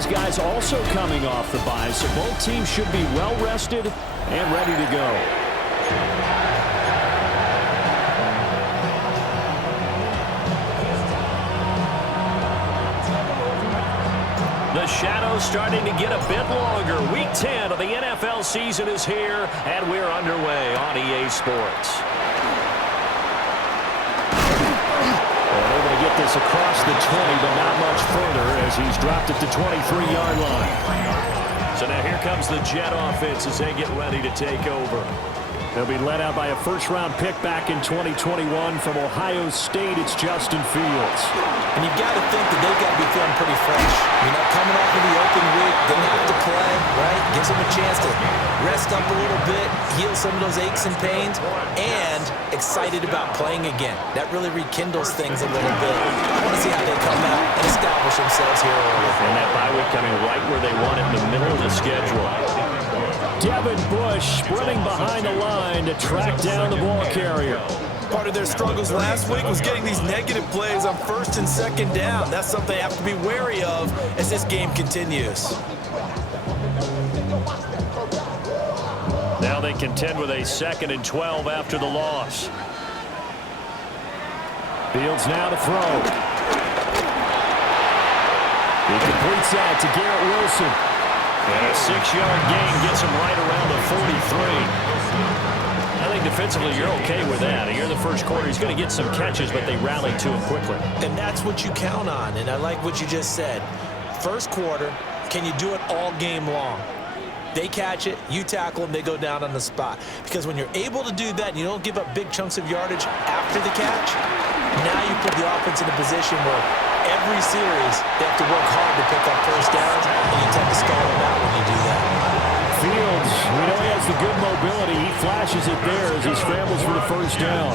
his guys also coming off the bye, so both teams should be well rested and ready to go. The shadow's starting to get a bit longer. Week 10 of the NFL season is here, and we're underway on EA Sports. And able to get this across the 20, but not much further as he's dropped it to 23-yard line. So now here comes the Jet offense as they get ready to take over. They'll be led out by a first-round pick back in 2021 from Ohio State. It's Justin Fields. And you've got to think that they've got to be feeling pretty fresh. You know, coming off of the open week, didn't have to play, right? Gives them a chance to rest up a little bit, heal some of those aches and pains, and excited about playing again. That really rekindles things a little bit. I want to see how they come out and establish themselves here early. And that bye week coming right where they want it in the middle of the schedule. Devin Bush sprinting behind the line to track down the ball carrier. Part of their struggles last week was getting these negative plays on first and second down. That's something they have to be wary of as this game continues. Now they contend with a 2nd and 12 after the loss. Fields now to throw. He completes that to Garrett Wilson. And a 6-yard gain gets him right around the 43. I think defensively you're okay with that. Here in the first quarter, he's going to get some catches, but they rallied to him quickly. And that's what you count on, and I like what you just said. First quarter, can you do it all game long? They catch it, you tackle them, they go down on the spot. Because when you're able to do that and you don't give up big chunks of yardage after the catch, now you put the offense in a position where every series they have to work hard to pick up first downs, and you tend to stall them out when you do that. Fields, we know he has the good mobility. He flashes it there as he scrambles for the first down.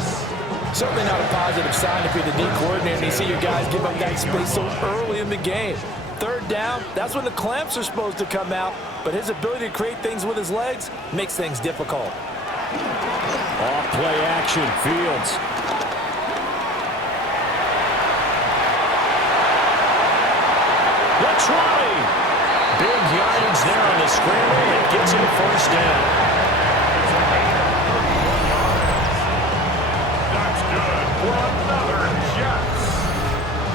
Certainly not a positive sign if you're the D coordinator and you see your guys give up that space so early in the game. Third down, that's when the clamps are supposed to come out, but his ability to create things with his legs makes things difficult. Off play action, Fields. The try. Big yardage there on the scramble. It gets him first down. That's good for another Jets.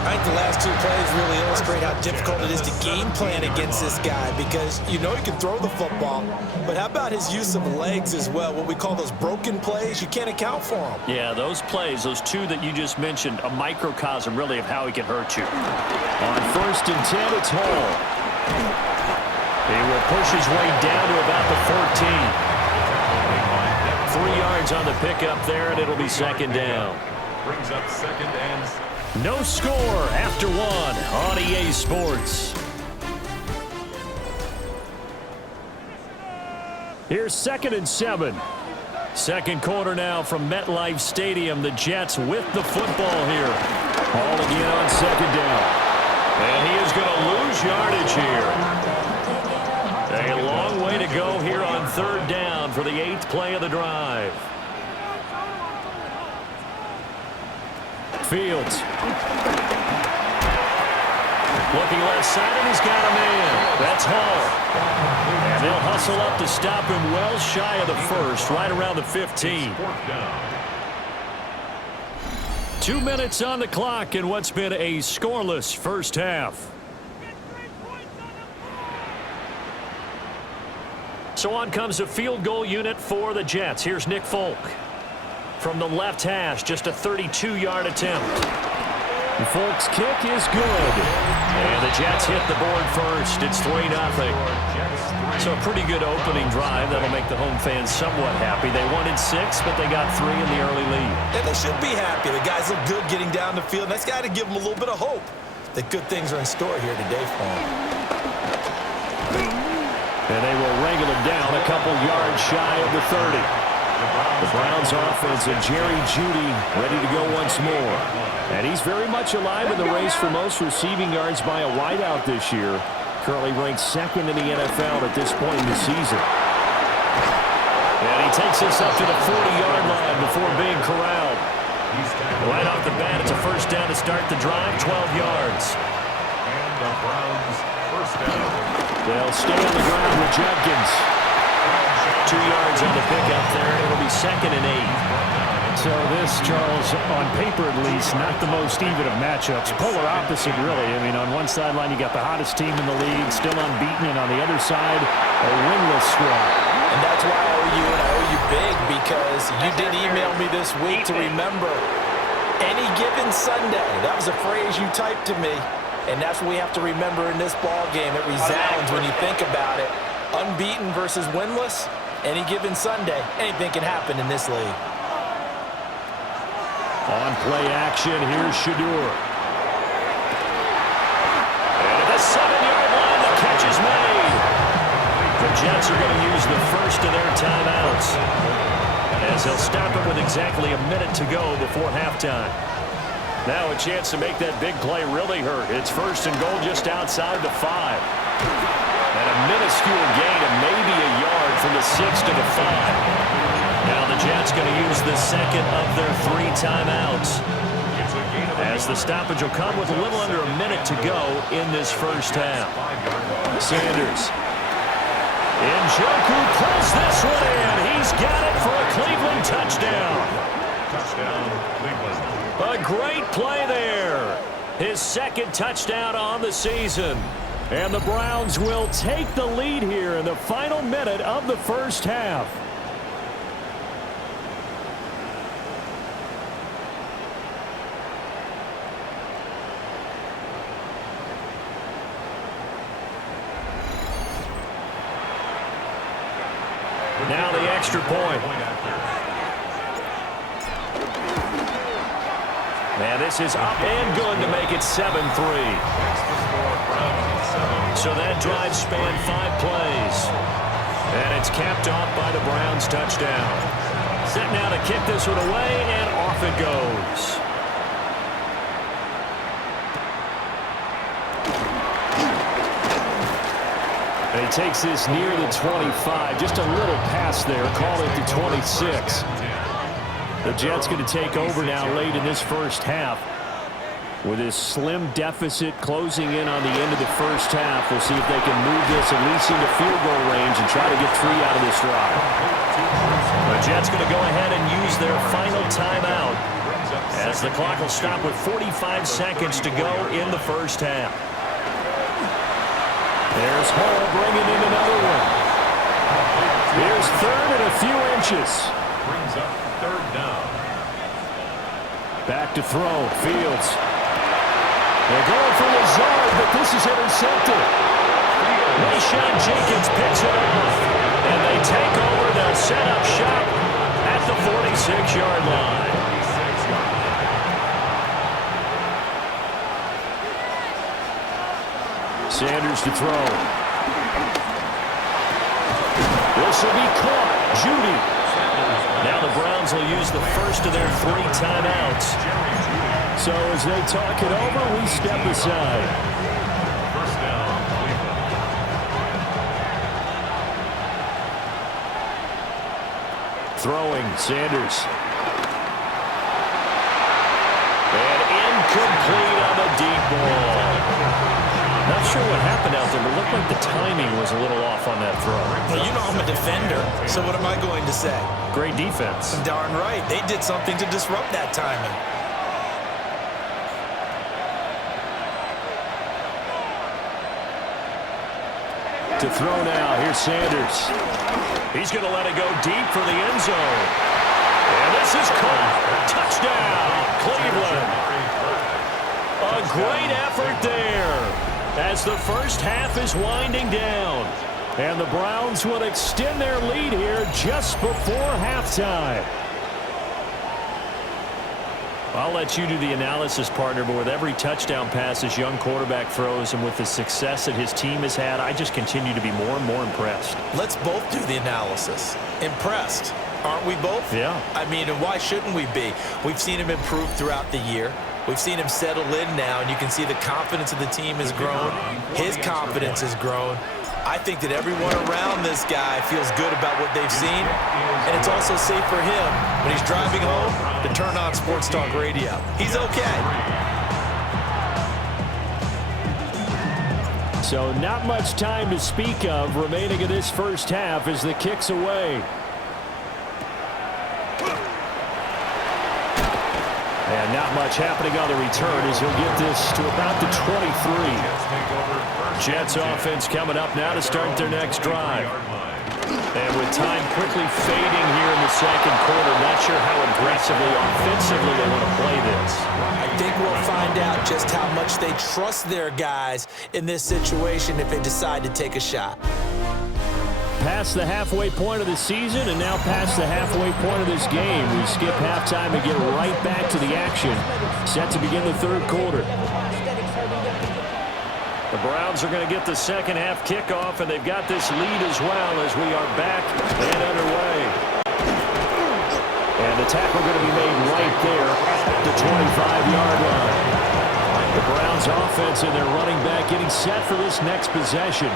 I think the last two plays really illustrate how difficult it is to game plan against this guy because you know he can throw the football, but how about his use of legs as well, what we call those broken plays? You can't account for them. Yeah, those plays, those two that you just mentioned, a microcosm really of how he can hurt you. On 1st and 10, it's Hall. He will push his way down to about the 14. 3 yards on the pickup there, and it'll be 2nd down. Brings up 2nd and... No score after 1 on EA Sports. Here's 2nd and 7. Second quarter now from MetLife Stadium. The Jets with the football here. Ball again on 2nd down. And he is going to lose yardage here. A long way to go here on 3rd down for the 8th play of the drive. Fields. Looking left side, and he's got a man. That's Hall. And they'll hustle up to stop him well shy of the 1st, right around the 15. 2 minutes on the clock in what's been a scoreless first half. So on comes a field goal unit for the Jets. Here's Nick Folk. From the left hash, just a 32-yard attempt. And Folk's kick is good. And the Jets hit the board first. It's 3-0. So a pretty good opening drive. That'll make the home fans somewhat happy. They wanted 6, but they got 3 in the early lead. And they should be happy. The guys look good getting down the field. That's got to give them a little bit of hope that good things are in store here today for them. And they will wrangle him down a couple yards shy of the 30. The Browns offense and Jerry Jeudy ready to go once more. And he's very much alive in the race for most receiving yards by a wideout this year. Currently ranked 2nd in the NFL at this point in the season. And he takes us up to the 40-yard line before being corralled. Right off the bat, it's a first down to start the drive, 12 yards. And the Browns First down. They'll stay on the ground with Judkins. 2 yards on the pickup there. It'll be 2nd and 8. So this, Charles, on paper at least, not the most even of matchups. Polar opposite, really. I mean, on one sideline, you got the hottest team in the league, still unbeaten, and on the other side, a winless squad. And that's why I owe you and I owe you big, because you did email me this week to remember any given Sunday. That was a phrase you typed to me, and that's what we have to remember in this ball game. It resounds when you think about it. Unbeaten versus winless, any given Sunday, anything can happen in this league. On play action, here's Shadur. And at the 7-yard line, the catch is made. The Jets are going to use the first of their timeouts, as they'll stop it with exactly a minute to go before halftime. Now a chance to make that big play really hurt. It's 1st and goal just outside the 5. And a minuscule gain of maybe a yard from the 6 to the 5. Now the Jets going to use the second of their 3 timeouts, as the stoppage will come with a little under a minute to go in this first half. Sanders. Njoku pulls this one in. He's got it for a Cleveland touchdown. Touchdown, Cleveland. A great play there. His 2nd touchdown on the season. And the Browns will take the lead here in the final minute of the first half. Now the extra point. And this is up and good to make it 7-3. So that drive spanned 5 plays. And it's capped off by the Browns' touchdown. Set now to kick this one away, and off it goes. And he takes this near the 25. Just a little pass there. Call it the 26. The Jets going to take over now late in this first half. With this slim deficit closing in on the end of the first half, we'll see if they can move this at least into field goal range and try to get 3 out of this drive. The Jets going to go ahead and use their final timeout, as the clock will stop with 45 seconds to go in the first half. There's Hall bringing in another one. Here's 3rd and a few inches. Brings up 3rd down. Back to throw. Fields. They're going for Lazard, but this is intercepted. Mayshawn Jenkins picks it off. And they take over. They'll set up shop at the 46-yard line. Sanders to throw. This will be caught. Judy. Now the Browns will use the first of their 3 timeouts. So as they talk it over, we step aside. First down, Cleveland. Throwing, Sanders. And incomplete on the deep ball. Not sure what happened out there, but it looked like the timing was a little off on that throw. Well, you know I'm a defender, so what am I going to say? Great defense. Darn right. They did something to disrupt that timing. To throw now, here's Sanders. He's going to let it go deep for the end zone. And this is caught. Touchdown, Cleveland. A great effort there, as the first half is winding down. And the Browns will extend their lead here just before halftime. I'll let you do the analysis, partner, but with every touchdown pass this young quarterback throws and with the success that his team has had, I just continue to be more and more impressed. Let's both do the analysis. Impressed, aren't we both? Yeah. I mean, and why shouldn't we be? We've seen him improve throughout the year. We've seen him settle in now, and you can see the confidence of the team has grown. His confidence has grown. I think that everyone around this guy feels good about what they've seen, and it's also safe for him when he's driving home to turn on Sports Talk Radio. He's okay. So not much time to speak of remaining in this first half as the kick's away. And not much happening on the return as he'll get this to about the 23. Jets offense coming up now to start their next drive. And with time quickly fading here in the second quarter, not sure how aggressively, offensively they want to play this. I think we'll find out just how much they trust their guys in this situation if they decide to take a shot. Past the halfway point of the season and now past the halfway point of this game. We skip halftime and get right back to the action. Set to begin the third quarter. The Browns are going to get the second half kickoff, and they've got this lead as well as we are back and underway. And the tackle going to be made right there at the 25-yard line. The Browns offense and their running back getting set for this next possession.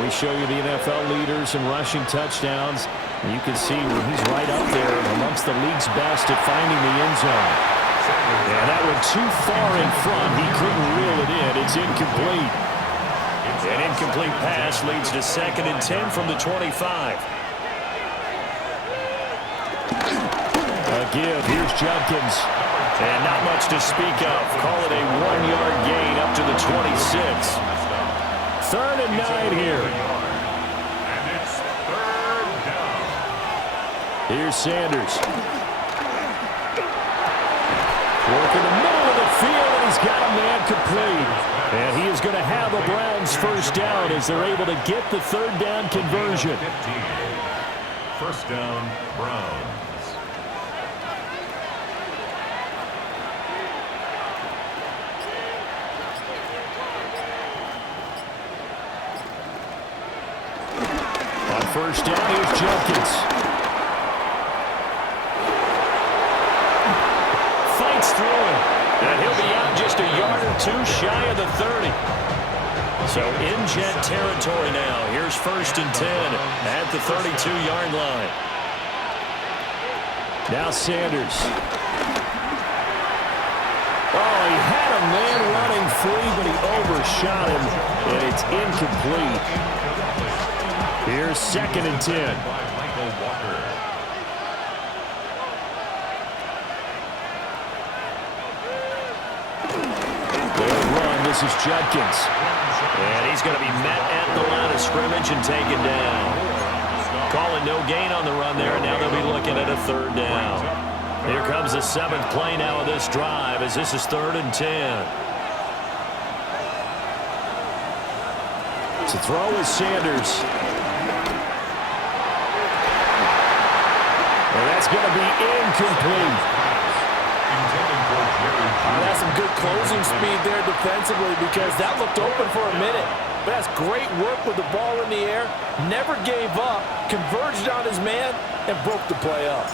We show you the NFL leaders in rushing touchdowns. And you can see where he's right up there amongst the league's best at finding the end zone. And that one too far in front. He couldn't reel it in. It's incomplete. An incomplete pass leads to 2nd and 10 from the 25. A give. Here's Judkins. And not much to speak of. Call it a 1-yard gain up to the 26. 3rd and 9 here. And it's 3rd down. Here's Sanders. Working the middle of the field, and he's got a man complete. And he is going to have a Browns first down as they're able to get the 3rd down conversion. 15. First down, Browns. On first down, here's Judkins. Fights through him. And he'll be out just a yard or two shy of the 30. So in Jet territory now. Here's 1st and 10 at the 32-yard line. Now Sanders. Oh, he had a man running free, but he overshot him, and it's incomplete. Here's 2nd and 10. This is Judkins. And he's going to be met at the line of scrimmage and taken down. Calling no gain on the run there, and now they'll be looking at a 3rd down. Here comes the 7th play now of this drive as this is 3rd and 10. To throw is Sanders. And that's going to be incomplete. That's some good closing speed there defensively because that looked open for a minute. But that's great work with the ball in the air. Never gave up, converged on his man, and broke the play up.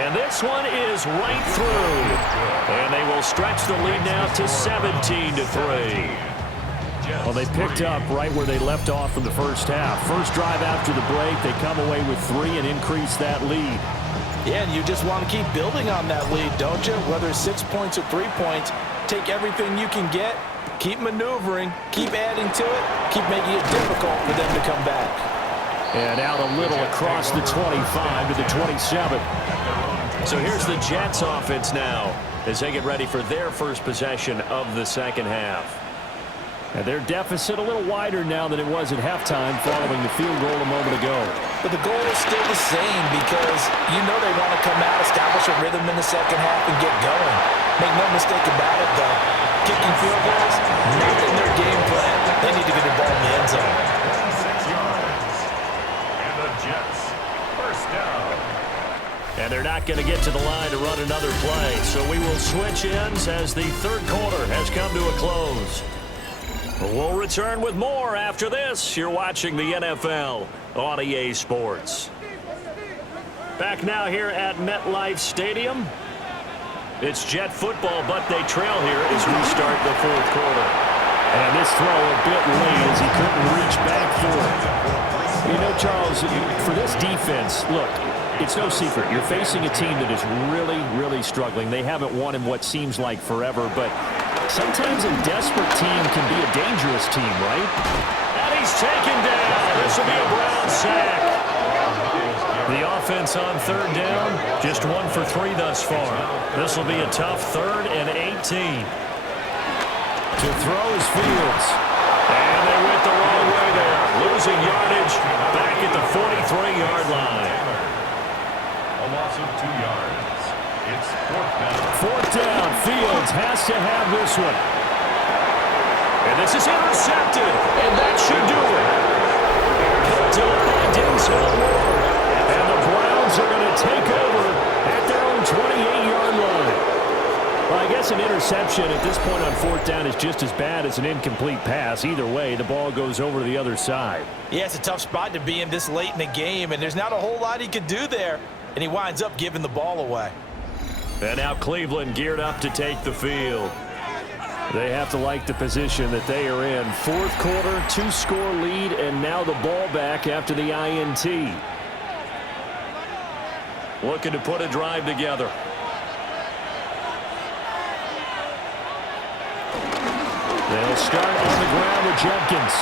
And this one is right through. And they will stretch the lead now to 17-3. Well, they picked up right where they left off in the first half. First drive after the break, they come away with 3 and increase that lead. Yeah, and you just want to keep building on that lead, don't you? Whether it's 6 points or 3 points, take everything you can get, keep maneuvering, keep adding to it, keep making it difficult for them to come back. And out a little across the 25 to the 27. So here's the Jets offense now as they get ready for their first possession of the second half. And their deficit a little wider now than it was at halftime following the field goal a moment ago. But the goal is still the same because you know they want to come out, establish a rhythm in the second half, and get going. Make no mistake about it, though. Kicking field goals, not in their game plan. They need to get the ball in the end zone. 6 yards. And the Jets, first down. And they're not going to get to the line to run another play. So we will switch ends as the third quarter has come to a close. We'll return with more after this. You're watching the NFL on EA Sports. Back now here at MetLife Stadium. It's Jet football, but they trail here as we start the fourth quarter. And this throw a bit late as he couldn't reach back for it. You know, Charles, for this defense, look, it's no secret. You're facing a team that is really, really struggling. They haven't won in what seems like forever, but Sometimes a desperate team can be a dangerous team, right? And he's taken down. This will be a Brown sack. The offense on third down, just 1 for 3 thus far. This will be a tough 3rd and 18. To throw is Fields. And they went the wrong way there. Losing yardage back at the 43-yard line. A loss of 2 yards. It's 4th down. 4th down. Fields has to have this one. And this is intercepted. And that should do it. Picked up by Denzel Ward. And the Browns are going to take over at their own 28-yard line. Well, I guess an interception at this point on 4th down is just as bad as an incomplete pass. Either way, the ball goes over to the other side. Yeah, it's a tough spot to be in this late in the game, and there's not a whole lot he could do there. And he winds up giving the ball away. And now Cleveland geared up to take the field. They have to like the position that they are in. 4th quarter, 2-score lead, and now the ball back after the INT. Looking to put a drive together. They'll start on the ground with Jenkins.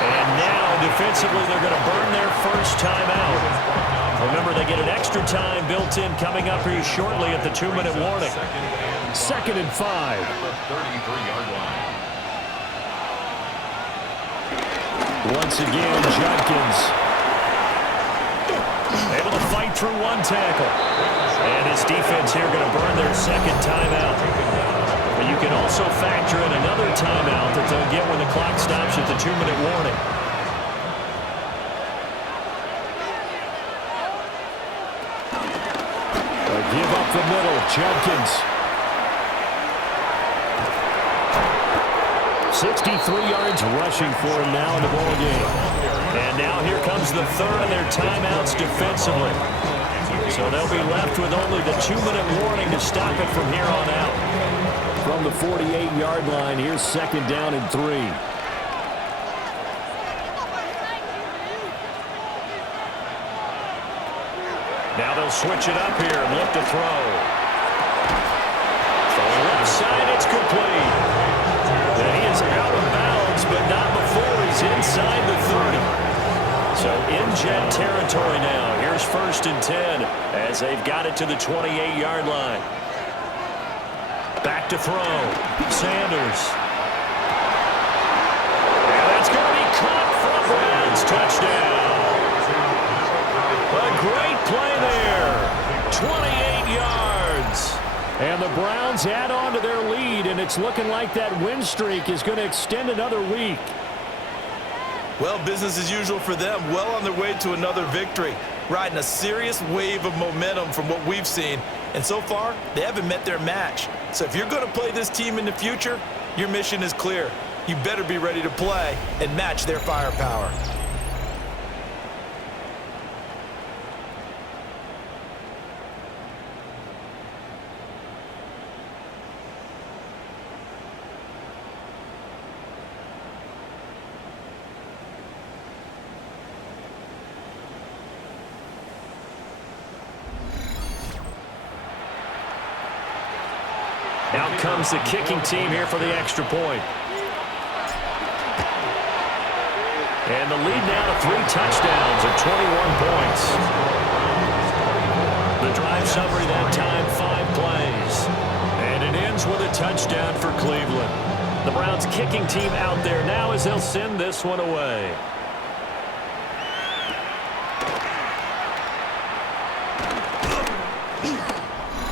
And now, defensively, they're going to burn their first timeout. Remember, they get an extra time built in coming up here shortly at the 2-minute warning. 2nd and 5. 33-yard line. Once again, Jenkins. Able to fight through 1 tackle. And his defense here going to burn their 2nd timeout. But you can also factor in another timeout that they'll get when the clock stops at the 2-minute warning. They'll give up the middle. Jenkins. 63 yards rushing for him now in the ball game. And now here comes the 3rd of their timeouts defensively. So they'll be left with only the 2-minute warning to stop it from here on out. From the 48-yard line, here's 2nd down and 3. Now they'll switch it up here and look to throw. From left side, it's complete. And he is out of bounds, but not before he's inside the 30. So in Jet territory now. Here's 1st and 10 as they've got it to the 28-yard line. Back to throw. Sanders. And that's going to be caught from Browns. Touchdown. A great play there. 28 yards. And the Browns add on to their lead, and it's looking like that win streak is going to extend another week. Well, business as usual for them. Well on their way to another victory. Riding a serious wave of momentum from what we've seen. And so far, they haven't met their match. So if you're going to play this team in the future, your mission is clear. You better be ready to play and match their firepower. Out comes the kicking team here for the extra point. And the lead now to 3 touchdowns and 21 points. The drive summary that time, 5 plays. And it ends with a touchdown for Cleveland. The Browns kicking team out there now as they'll send this one away.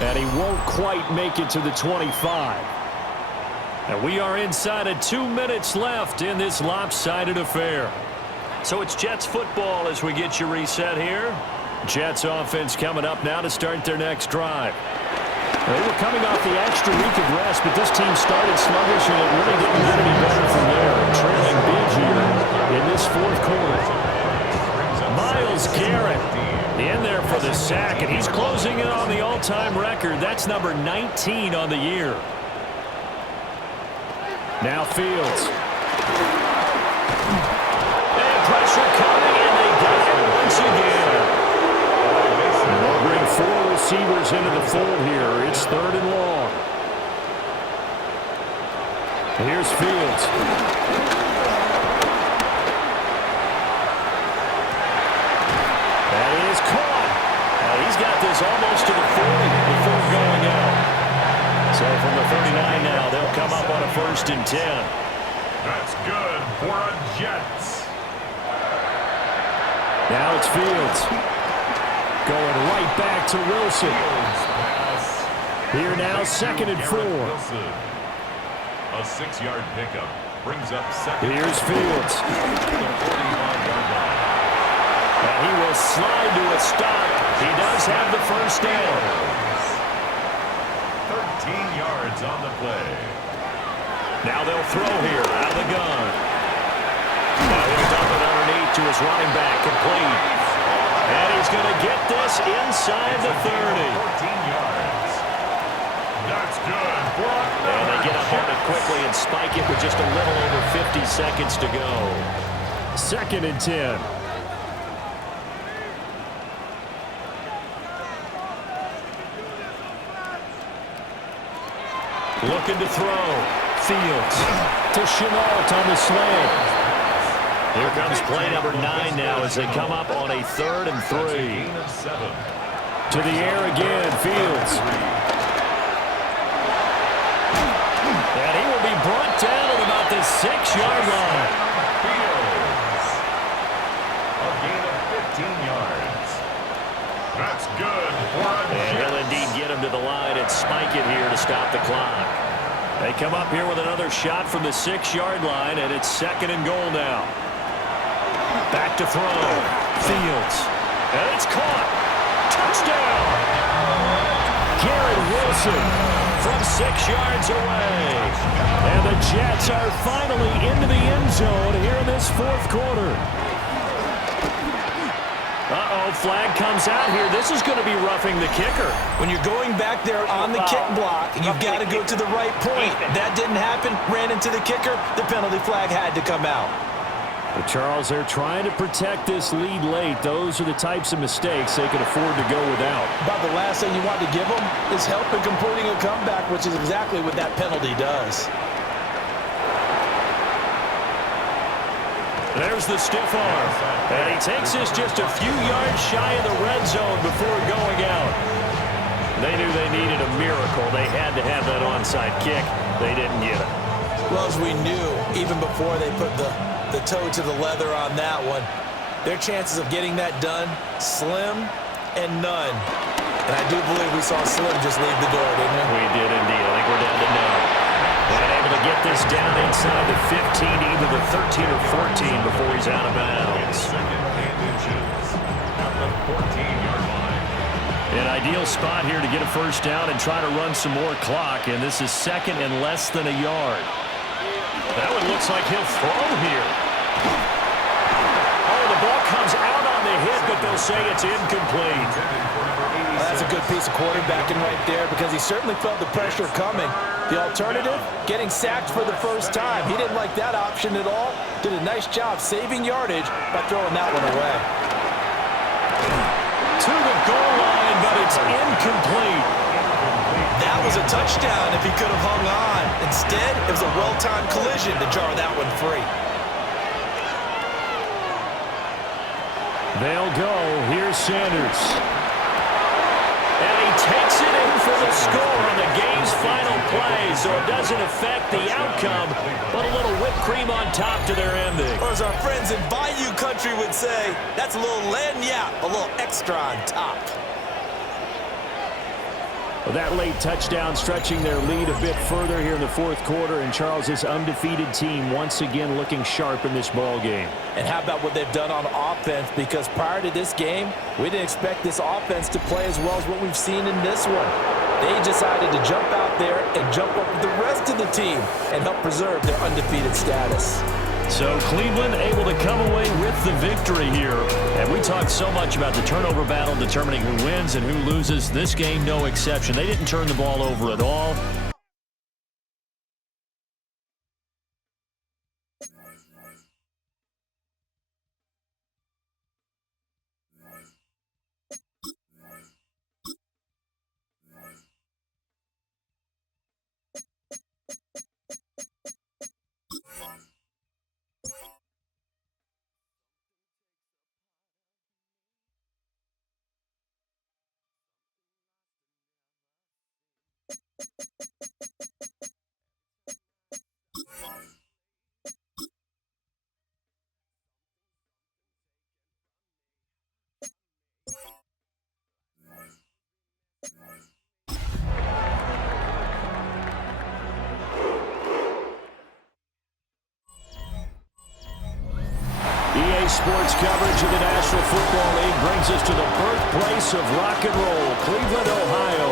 And he won't quite make it to the 25. And we are inside of 2 minutes left in this lopsided affair. So it's Jets football as we get you reset here. Jets offense coming up now to start their next drive. They were coming off the extra week of rest, but this team started sluggish, and it really didn't get any better from there. Trailing big here in this 4th quarter. Myles Garrett in there for the sack, and he's closing in on the all-time record. That's number 19 on the year. Now Fields. And pressure coming, and they got it once again. And they'll bring 4 receivers into the fold here. It's 3rd and long. Here's Fields. That is caught. He's got this almost to the 40 before going out. So from the 39 now, they'll come up on a 1st and 10. That's good for a Jets. Now it's Fields. Going right back to Wilson. Here now, 2nd and 4. Wilson. A 6-yard pickup brings up 2nd. Here's Fields. And he will slide to a stop. He does have the 1st down. 13 yards on the play. Now they'll throw here out of the gun. Now he'll dump it underneath to his running back, complete. And he's going to get this inside the 30. 14 yards. That's good. And they get up on it quickly and spike it with just a little over 50 seconds to go. 2nd and 10. Looking to throw. Fields to Chenault on the slant. Here comes play number 9 now as they come up on a 3rd and 3. To the air again, Fields. And he will be brought down at about the 6-yard line. Fields. A gain of 15 yards. That's good for a And he'll indeed get him to the line and spike it here to stop the clock. They come up here with another shot from the 6-yard line, and it's 2nd and goal now. Back to throw. Fields. And it's caught. Touchdown. Garrett Wilson from 6 yards away. And the Jets are finally into the end zone here in this 4th quarter. Uh-oh, flag comes out here. This is going to be roughing the kicker. When you're going back there on the kick block, you've got to go to the right point. That didn't happen. Ran into the kicker. The penalty flag had to come out. But Charles, they're trying to protect this lead late. Those are the types of mistakes they can afford to go without. About the last thing you want to give them is help in completing a comeback, which is exactly what that penalty does. There's the stiff arm. And he takes this just a few yards shy of the red zone before going out. They knew they needed a miracle. They had to have that onside kick. They didn't get it. Well, as we knew, even before they put the toe to the leather on that one, their chances of getting that done, slim and none. And I do believe we saw Slim just leave the door, didn't we? We did indeed. I think we're down to none. And able to get this down inside the 15, either the 13 or 14 before he's out of bounds. 2nd and inches at the 14-yard line. An ideal spot here to get a 1st down and try to run some more clock, and this is 2nd and less than a yard. That one looks like he'll throw here. Oh, the ball comes out on the hit, but they'll say it's incomplete. That's a good piece of quarterbacking right there because he certainly felt the pressure coming. The alternative, getting sacked for the 1st time. He didn't like that option at all. Did a nice job saving yardage by throwing that one away. To the goal line, but it's incomplete. That was a touchdown if he could have hung on. Instead, it was a well-timed collision to jar that one free. They'll go. Here's Sanders. And he takes it in for the score on the game's final play, so it doesn't affect the outcome, but a little whipped cream on top to their ending. Or as our friends in Bayou Country would say, that's a little lagniappe, a little extra on top. Well, that late touchdown stretching their lead a bit further here in the 4th quarter, and Charles' undefeated team once again looking sharp in this ball game. And how about what they've done on offense? Because prior to this game, we didn't expect this offense to play as well as what we've seen in this one. They decided to jump out there and jump up with the rest of the team and help preserve their undefeated status. So Cleveland able to come away with the victory here. And we talked so much about the turnover battle determining who wins and who loses. This game, no exception. They didn't turn the ball over at all. Sports coverage of the National Football League brings us to the birthplace of rock and roll, Cleveland, Ohio,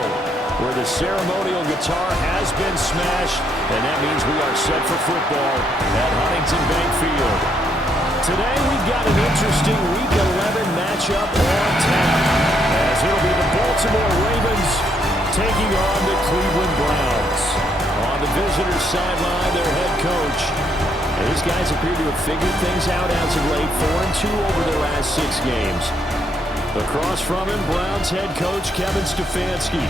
where the ceremonial guitar has been smashed, and that means we are set for football at Huntington Bank Field. Today we've got an interesting Week 11 matchup on tap, as it'll be the Baltimore Ravens taking on the Cleveland Browns. On the visitors' sideline, their head coach. These guys appear to have figured things out as of late, 4-2 over their last 6 games. Across from him, Browns head coach Kevin Stefanski.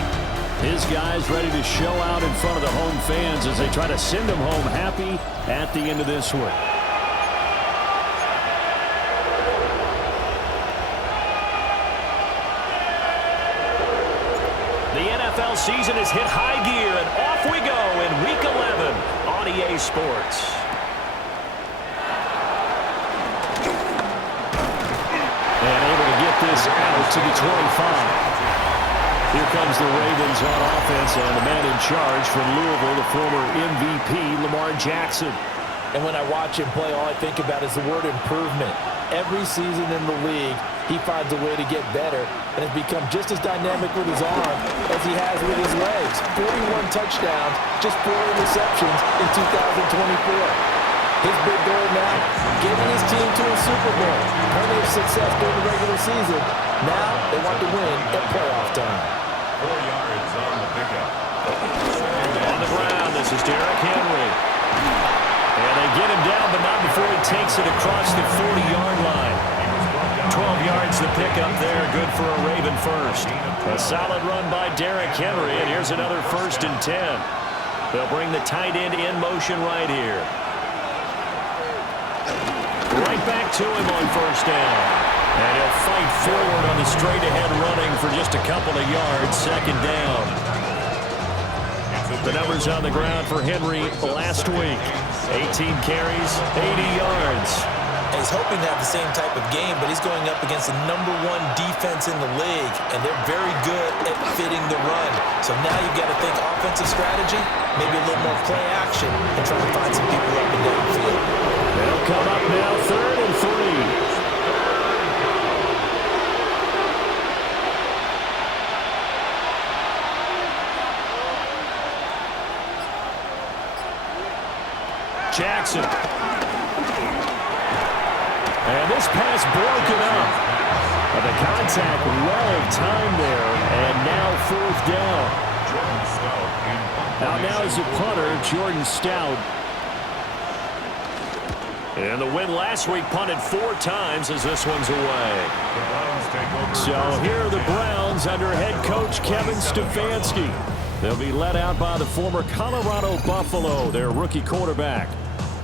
His guys ready to show out in front of the home fans as they try to send them home happy at the end of this one. The NFL season has hit high gear, and off we go in Week 11 on EA Sports. This out to the 25. Here comes the Ravens on offense, and the man in charge from Louisville, the former MVP, Lamar Jackson. And when I watch him play, all I think about is the word improvement. Every season in the league, he finds a way to get better and has become just as dynamic with his arm as he has with his legs. 41 touchdowns, just 4 interceptions in 2024. His big goal now, getting his team to a Super Bowl. Plenty of success during the regular season. Now they want to win at playoff time. 4 yards on the pickup. On the ground, this is Derrick Henry. And they get him down, but not before he takes it across the 40-yard line. 12 yards to pick up there, good for a Raven first. A solid run by Derrick Henry, and here's another 1st and 10. They'll bring the tight end in motion right here. Right back to him on 1st down. And he'll fight forward on the straight-ahead running for just a couple of yards, 2nd down. The numbers on the ground for Henry last week. 18 carries, 80 yards. And he's hoping to have the same type of game, but he's going up against the #1 defense in the league, and they're very good at fitting the run. So now you've got to think offensive strategy, maybe a little more play action, and try to find some people up and down the field. They'll come up now, 3rd and 3. Jackson. And this pass broken up. But the contact well timed there, and now 4th down. Now is the punter, Jordan Stout. And the win last week punted 4 times as this one's away. So here are the Browns under head coach Kevin Stefanski. They'll be led out by the former Colorado Buffalo, their rookie quarterback.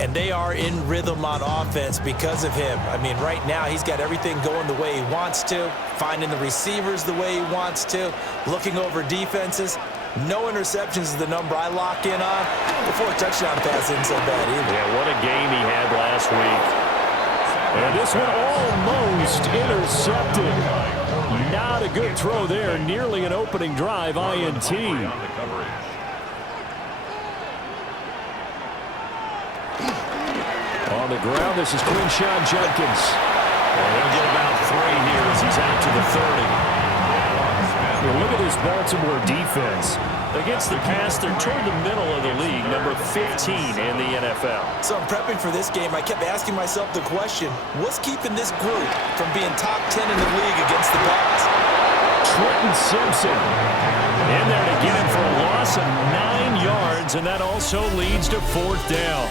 And they are in rhythm on offense because of him. I mean, right now he's got everything going the way he wants to, finding the receivers the way he wants to, looking over defenses. No interceptions is the number I lock in on. The 4 touchdown pass isn't so bad either. Yeah, what a game he had last week. And this one almost intercepted. Not a good throw there. Nearly an opening drive, INT. On the ground, this is Quinshawn Judkins. And he'll get about 3 here as he's out to the 30. Well, look at this Baltimore defense. Against the pass, they're toward the middle of the league, number 15 in the NFL. So I'm prepping for this game. I kept asking myself the question, what's keeping this group from being top 10 in the league against the pass? Trenton Simpson in there to get him for a loss of 9 yards, and that also leads to 4th down.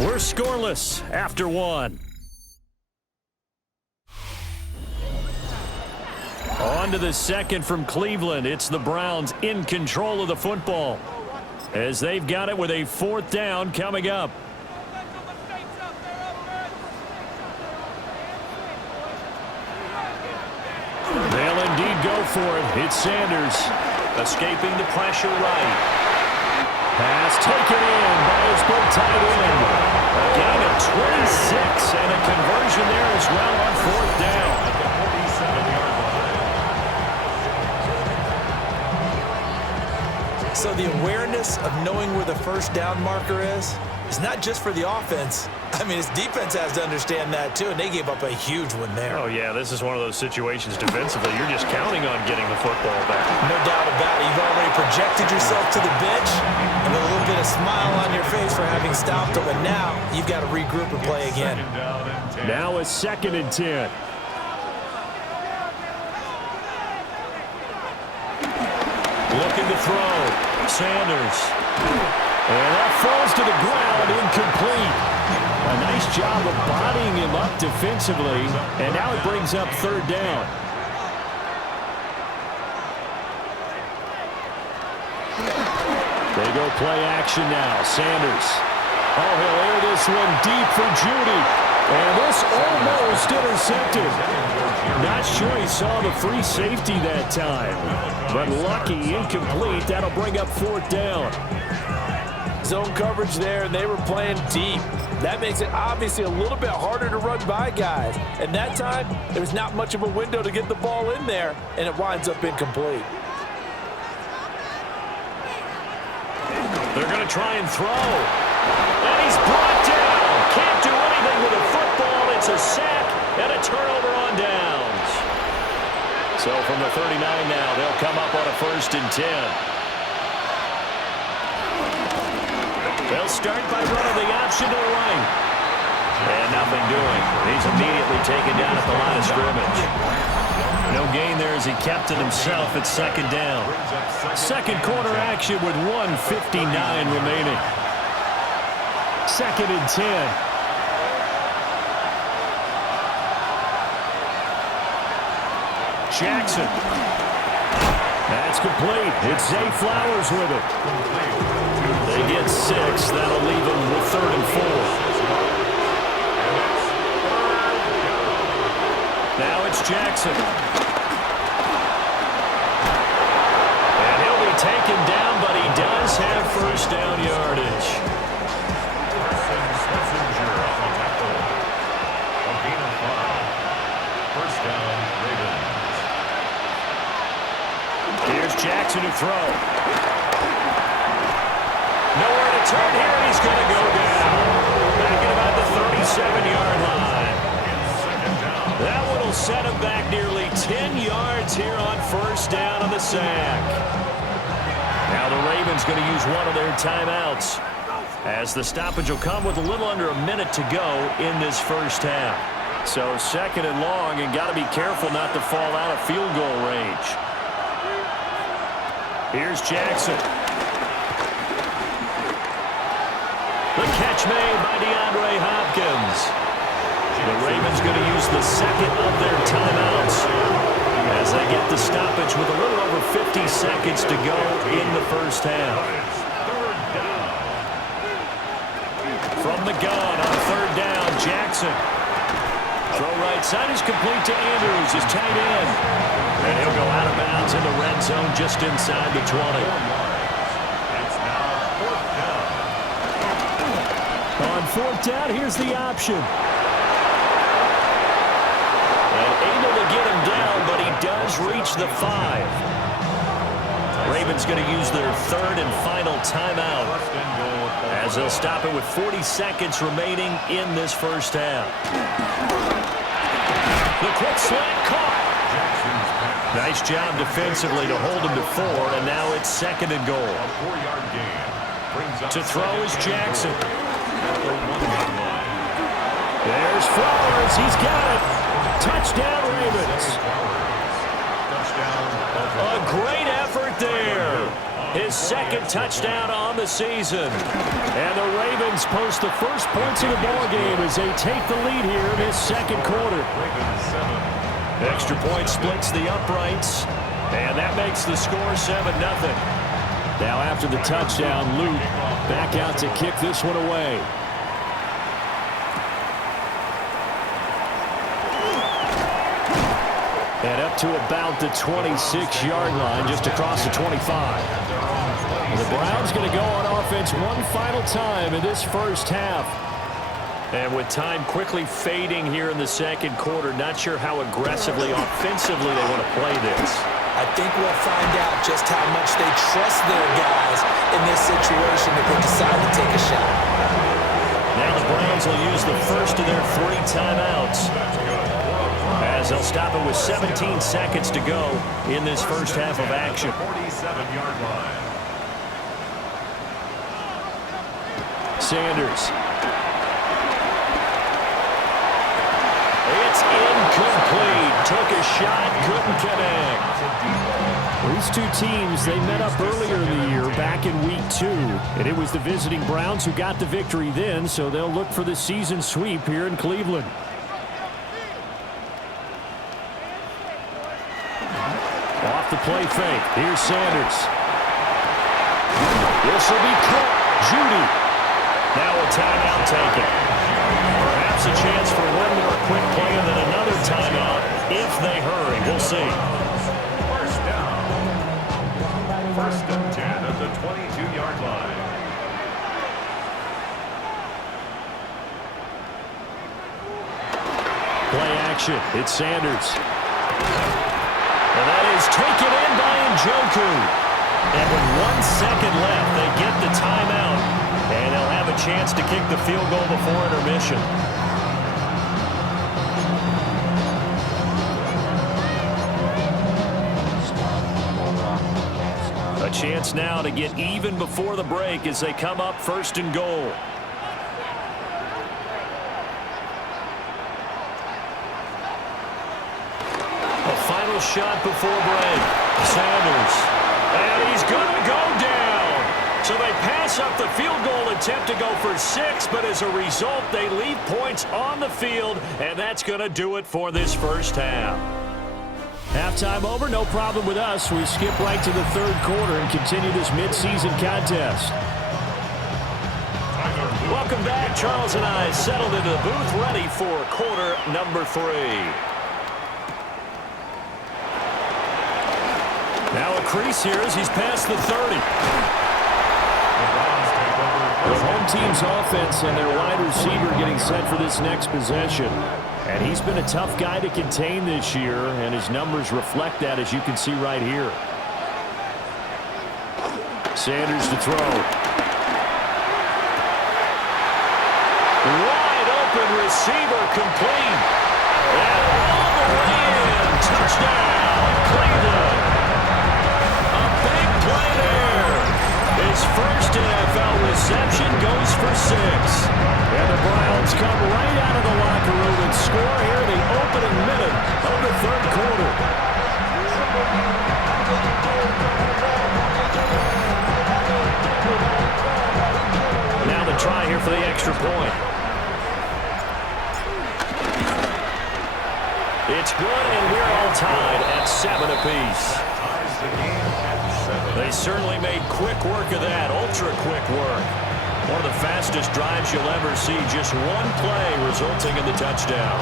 We're scoreless after 1. On to the 2nd from Cleveland. It's the Browns in control of the football as they've got it with a 4th down coming up. They'll indeed go for it. It's Sanders. Escaping the pressure right. Pass taken in by his big tight end. A gain of 26 and a conversion there as well on 4th down. So the awareness of knowing where the first down marker is not just for the offense. I mean, his defense has to understand that too, and they gave up a huge one there. Oh, yeah, this is one of those situations defensively. You're just counting on getting the football back. No doubt about it. You've already projected yourself to the bench and with a little bit of smile on your face for having stopped them, and now you've got to regroup and play again. Now it's 2nd and 10. Looking to throw. Sanders. And that falls to the ground, incomplete. A nice job of bodying him up defensively, and now it brings up 3rd down. They go play action now. Sanders. Oh, he'll air this one deep for Judy. And this almost intercepted. Not sure he saw the free safety that time. But lucky, incomplete. That'll bring up 4th down. Zone coverage there, and they were playing deep. That makes it obviously a little bit harder to run by guys. And that time, there was not much of a window to get the ball in there, and it winds up incomplete. They're going to try and throw. And he's brought down. Can't do anything with a football. It's a sack and a turnover on downs. So from the 39 now, they'll come up on a 1st and 10. They'll start by running the option to the right. And nothing doing. He's immediately taken down at the line of scrimmage. No gain there as he kept it himself at 2nd down. 2nd quarter action with 1:59 remaining. 2nd and 10. Jackson. That's complete. It's Zay Flowers with it. They get 6. That'll leave them with 3rd and 4. Now it's Jackson. And he'll be taken down, but he does have 1st down yardage. Here's Jackson to throw. Nowhere to turn here, and he's going to go down. Back at about the 37-yard line. That one will set him back nearly 10 yards here on 1st down on the sack. Now the Ravens going to use one of their timeouts, as the stoppage will come with a little under a minute to go in this 1st half. So 2nd and long, and got to be careful not to fall out of field goal range. Here's Jackson. The catch made by DeAndre Hopkins. The Ravens going to use the 2nd of their timeouts as they get the stoppage with a little over 50 seconds to go in the 1st half. From the gun on 3rd down, Jackson. Throw right side is complete to Andrews, his tight end. And he'll go out of bounds in the red zone just inside the 20. On 4th down, here's the option. And able to get him down, but he does reach the 5. Ravens going to use their 3rd and final timeout, as they'll stop it with 40 seconds remaining in this 1st half. The quick slant caught. Nice job defensively to hold him to 4, and now it's 2nd and goal. To throw is Jackson. There's Flowers. He's got it. Touchdown, Ravens. A great effort there. His 2nd touchdown on the season. And the Ravens post the first points of the ballgame as they take the lead here in this 2nd quarter. Extra point splits the uprights, and that makes the score 7-0. Now after the touchdown, Luke back out to kick this one away. And up to about the 26-yard line, just across the 25. The Browns going to go on offense one final time in this first half. And with time quickly fading here in the second quarter, not sure how aggressively, offensively they want to play this. I think we'll find out just how much they trust their guys in this situation if they decide to take a shot. Now the Browns will use the first of their 3 timeouts, as they'll stop it with 17 seconds to go in this first half of action. 47-yard line. Sanders. It's incomplete. Took a shot, couldn't connect. These two teams, they met up earlier in the year, back in week 2. And it was the visiting Browns who got the victory then, so they'll look for the season sweep here in Cleveland. Off the play fake. Here's Sanders. This will be caught. Judy. Now a timeout taken. Perhaps a chance for one more quick play and then another timeout if they hurry. We'll see. First down. First and 10 at the 22-yard line. Play action. It's Sanders. And that is taken in by Njoku. And with 1 second left, they get the timeout. And they'll have a chance to kick the field goal before intermission. A chance now to get even before the break as they come up first and goal. A final shot before break. Sanders. And he's going to go down. So they pass up the field goal attempt to go for 6, but as a result, they leave points on the field, and that's going to do it for this first half. Halftime over, no problem with us. We skip right to the third quarter and continue this midseason contest. Welcome back. Charles and I settled into the booth, ready for quarter number 3. Now a crease here as he's past the 30. The home team's offense and their wide receiver getting set for this next possession. And he's been a tough guy to contain this year, and his numbers reflect that, as you can see right here. Sanders to throw. Wide open receiver, complete. And all the way in. Touchdown, Cleveland. A big play there. His first NFL reception goes for 6. And the Browns come right out of the locker room and score here in the opening minute of the third quarter. Now the try here for the extra point. It's good, and we're all tied at 7 apiece. They certainly made quick work of that, ultra-quick work. One of the fastest drives you'll ever see, just one play resulting in the touchdown.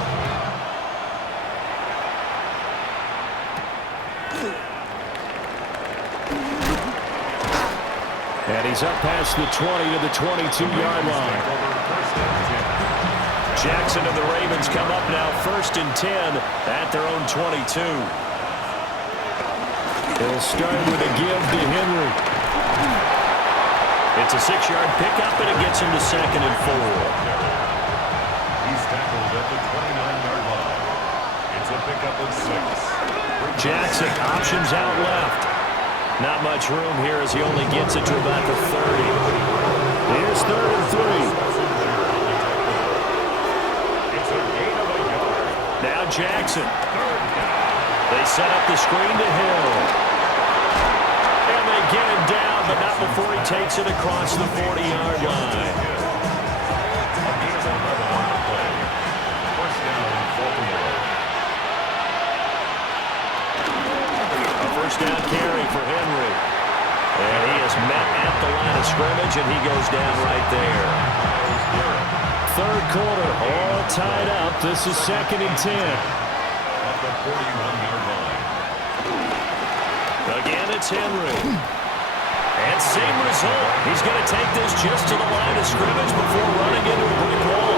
And he's up past the 20 to the 22-yard line. Jackson and the Ravens come up now first and 10 at their own 22. They'll start with a give to Henry. It's a 6-yard pickup, and it gets him to 2nd and 4. He's tackled at the 29-yard line. It's a pickup of 6. Jackson options out left. Not much room here as he only gets it to about the 30. Here's 3rd and 3. It's a gain of a yard. Now Jackson. They set up the screen to Hill. And they get him down, but not before he takes it across the 40-yard line. A first down carry for Henry. And he is met at the line of scrimmage, and he goes down right there. Third quarter, all tied up. This is 2nd and 10. at the 41-yard line. Again, it's Henry. And same result. He's going to take this just to the line of scrimmage before running into a brick wall.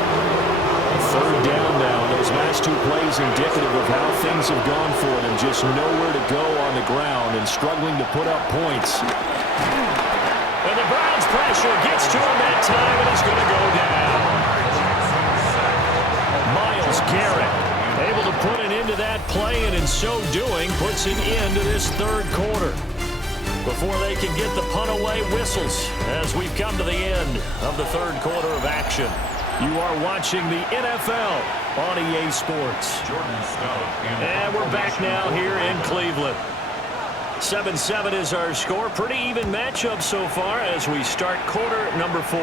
Third down now. Those last two plays indicative of how things have gone for them. Just nowhere to go on the ground and struggling to put up points. And the Browns pressure gets to him that time, and he's going to go down. Myles Garrett able to put an end to that play, and in so doing puts an end to this third quarter. Before they can get the punt away whistles as we've come to the end of the third quarter of action. You are watching the NFL on EA Sports. And we're back now here in Cleveland. 7-7 is our score. Pretty even matchup so far as we start quarter number 4.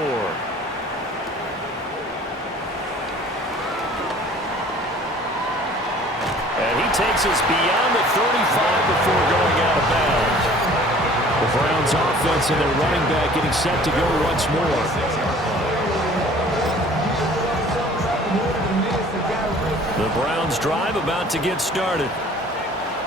And he takes us beyond the 35 before going out of bounds. The Browns offense and their running back getting set to go once more. The Browns drive about to get started.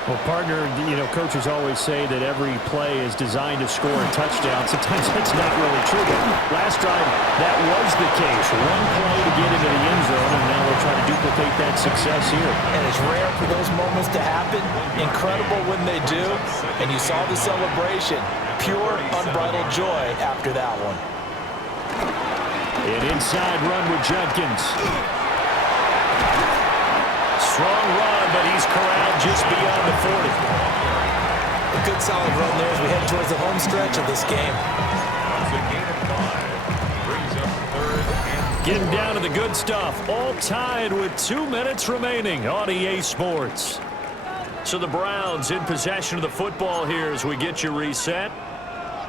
Well, partner, coaches always say that every play is designed to score a touchdown. Sometimes that's not really true, but last drive, that was the case. One play to get into the end zone, and now we're trying to duplicate that success here. And it's rare for those moments to happen. Incredible when they do. And you saw the celebration. Pure, unbridled joy after that one. An inside run with Jenkins. Strong run, but he's corralled just beyond the 40. A good solid run there as we head towards the home stretch of this game. That's a gain of 5. Brings up third and Getting down to the good stuff. All tied with 2 minutes remaining on EA Sports. So the Browns in possession of the football here as we get you reset.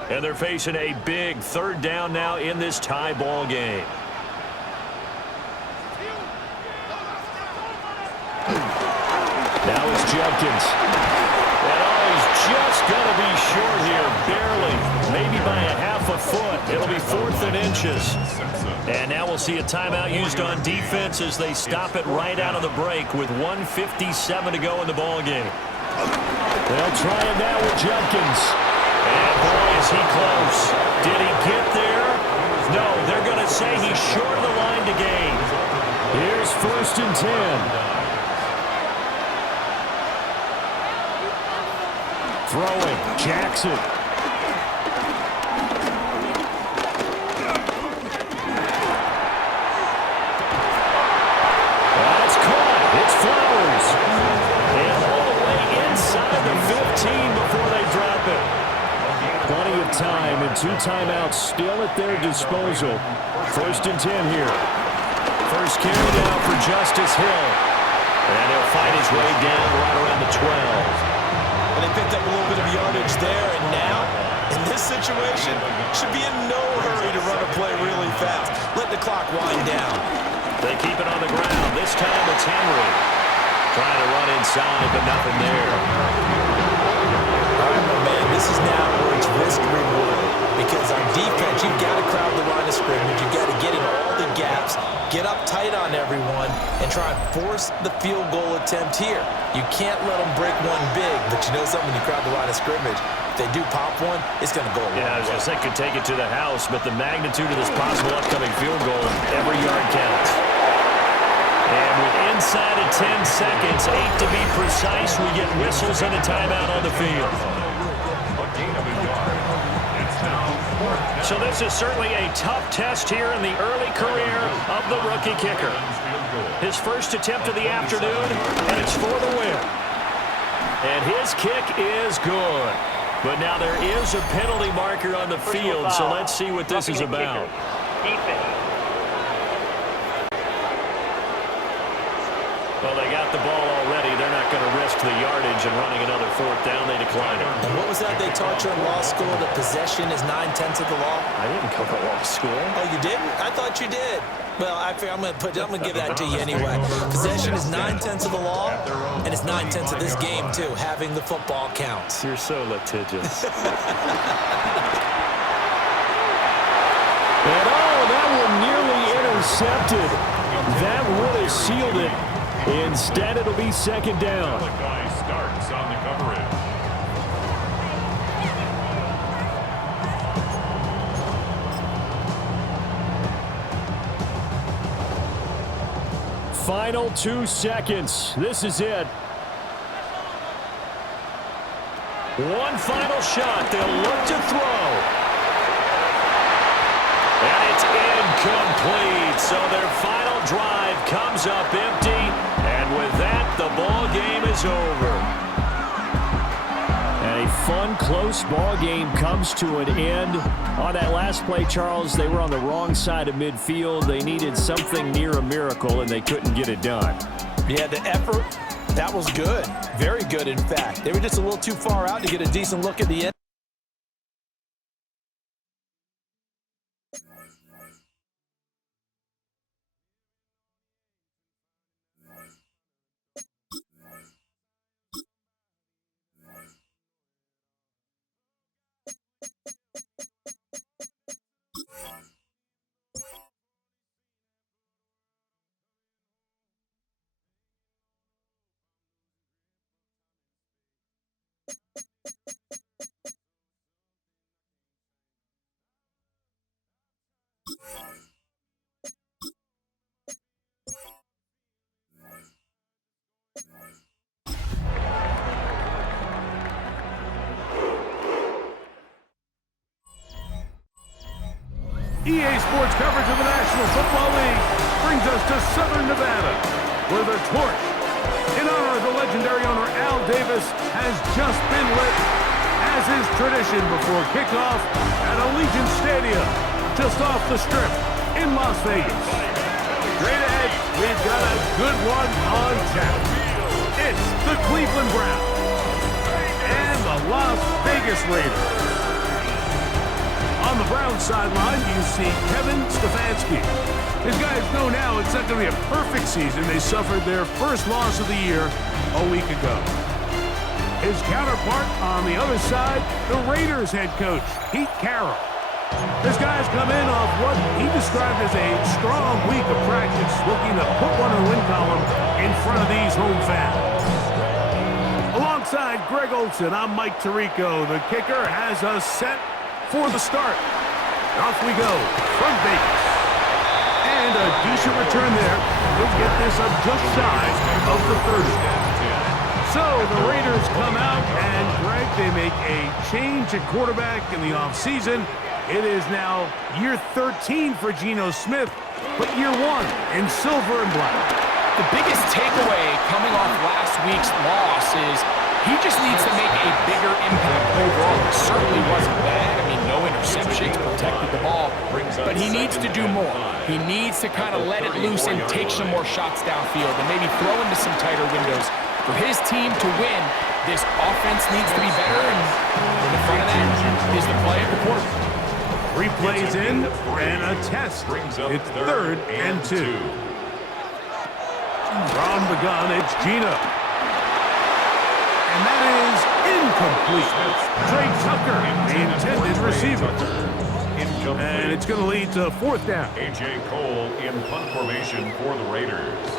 And they're facing a big third down now in this tie ball game. Now it's Jenkins. And he's just going to be short here, barely, maybe by a half a foot. It'll be 4th and inches. And now we'll see a timeout used on defense as they stop it right out of the break with 1:57 to go in the ball game. They'll try it now with Jenkins. And boy, is he close. Did he get there? No, they're going to say he's short of the line to gain. Here's 1st and 10. Throwing, Jackson. That's caught. It's Flowers. And all the way inside the 15 before they drop it. Plenty of time and 2 timeouts still at their disposal. 1st and 10 here. First carry now for Justice Hill. And he'll fight his way down right around the 12. And they picked up a little bit of yardage there, and now, in this situation, should be in no hurry to run a play really fast. Let the clock wind down. They keep it on the ground. This time it's Henry. Trying to run inside, but nothing there. All right, my man, this is now where it's risk-reward. Because on defense, you've got to crowd the line of scrimmage. You've got to get in all the gaps, get up tight on everyone, and try and force the field goal attempt here. You can't let them break one big, but you know something, when you crowd the line of scrimmage, if they do pop one, it's going to go a long way. I was going to say could take it to the house, but the magnitude of this possible upcoming field goal, every yard counts. And with inside of 10 seconds, 8 to be precise, we get whistles and a timeout on the field. So this is certainly a tough test here in the early career of the rookie kicker. His first attempt of the afternoon, and it's for the win. And his kick is good. But now there is a penalty marker on the field, so let's see what this is about. Well, they got the ball already. They're not going to risk the yardage and running another 4th down. They decline it. And what was that they taught you in law school, that possession is 9/10 of the law? I didn't go to law school. Oh, you didn't? I thought you did. Well, I'm going to give that to you anyway. Possession is 9/10 of the law, and it's 9/10 of this game, too. Having the football counts. You're so litigious. And that one nearly intercepted. That would have sealed it. Instead, it'll be second down. Malachi starts on the coverage. Final 2 seconds. This is it. One final shot. They'll look to throw. And it's incomplete. So their final drive comes up empty. And with that, the ball game is over. And a fun, close ball game comes to an end. On that last play, Charles, they were on the wrong side of midfield. They needed something near a miracle, and they couldn't get it done. Yeah, the effort, that was good. Very good, in fact. They were just a little too far out to get a decent look at the end. EA Sports coverage of the National Football League brings us to Southern Nevada, where the torch, in honor of the legendary owner Al Davis, has just been lit, as is tradition before kickoff at Allegiant Stadium, just off the Strip in Las Vegas. Straight ahead, we've got a good one on tap. It's the Cleveland Browns and the Las Vegas Raiders. On the Browns sideline, you see Kevin Stefanski. His guys know now it's not going to be a perfect season. They suffered their first loss of the year a week ago. His counterpart on the other side, the Raiders head coach, Pete Carroll. His guys come in off what he described as a strong week of practice, looking to put one in the win column in front of these home fans. Alongside Greg Olson, I'm Mike Tirico. The kicker has us set for the start. Off we go from Vegas. And a decent return there. He'll get this up just shy of the 30. So the Raiders come out, and Greg, they make a change at quarterback in the offseason. It is now year 13 for Geno Smith, but year 1 in silver and black. The biggest takeaway coming off last week's loss is he just needs to make a bigger impact overall. It certainly wasn't bad. I mean, no interceptions, protected the ball. But he needs to do more. He needs to kind of let it loose and take some more shots downfield and maybe throw into some tighter windows. For his team to win, this offense needs to be better, and in the front of that is the play of the quarterback. 3 plays in and a test. It's 3rd and 2. From the gun, it's Geno. And that is incomplete. Trey Tucker, the intended receiver. And it's going to lead to 4th down. A.J. Cole in punt formation for the Raiders.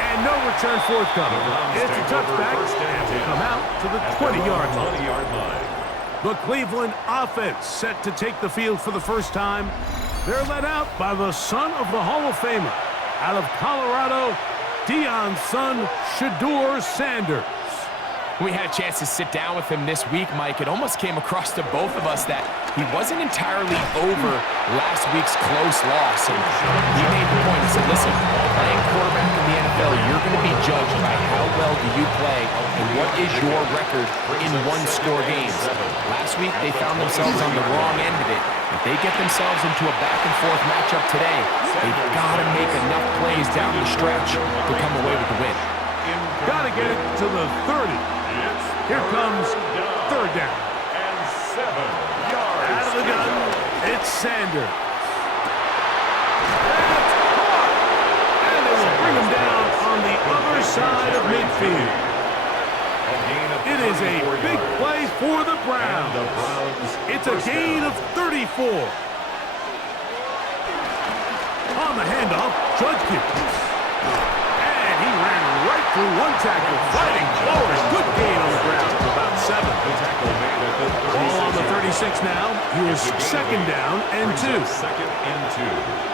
And no return forthcoming. It's a touchback, and will come out to the 20-yard line. The Cleveland offense set to take the field for the first time. They're led out by the son of the Hall of Famer. Out of Colorado, Deion's son, Shedeur Sanders. We had a chance to sit down with him this week, Mike. It almost came across to both of us that he wasn't entirely over last week's close loss. And he made the point. He said, listen, playing quarterback in the NFL, you're going to be judged by how well do you play and what is your record in one-score games. Last week, they found themselves on the wrong end of it. If they get themselves into a back-and-forth matchup today, they've got to make enough plays down the stretch to come away with the win. Got to get it to the 30. Here comes 3rd down. And 7 yards. Out of the gun, it's Sanders. That's caught. And they will bring him down on the other side of midfield. It is a big play for the Browns. It's a gain of 34. On the handoff, Judge keeps. And he ran right through one tackle, fighting forward. Good gain on the ground for about 7. Ball on the 36 now. Here's second down and 2. Second and 2.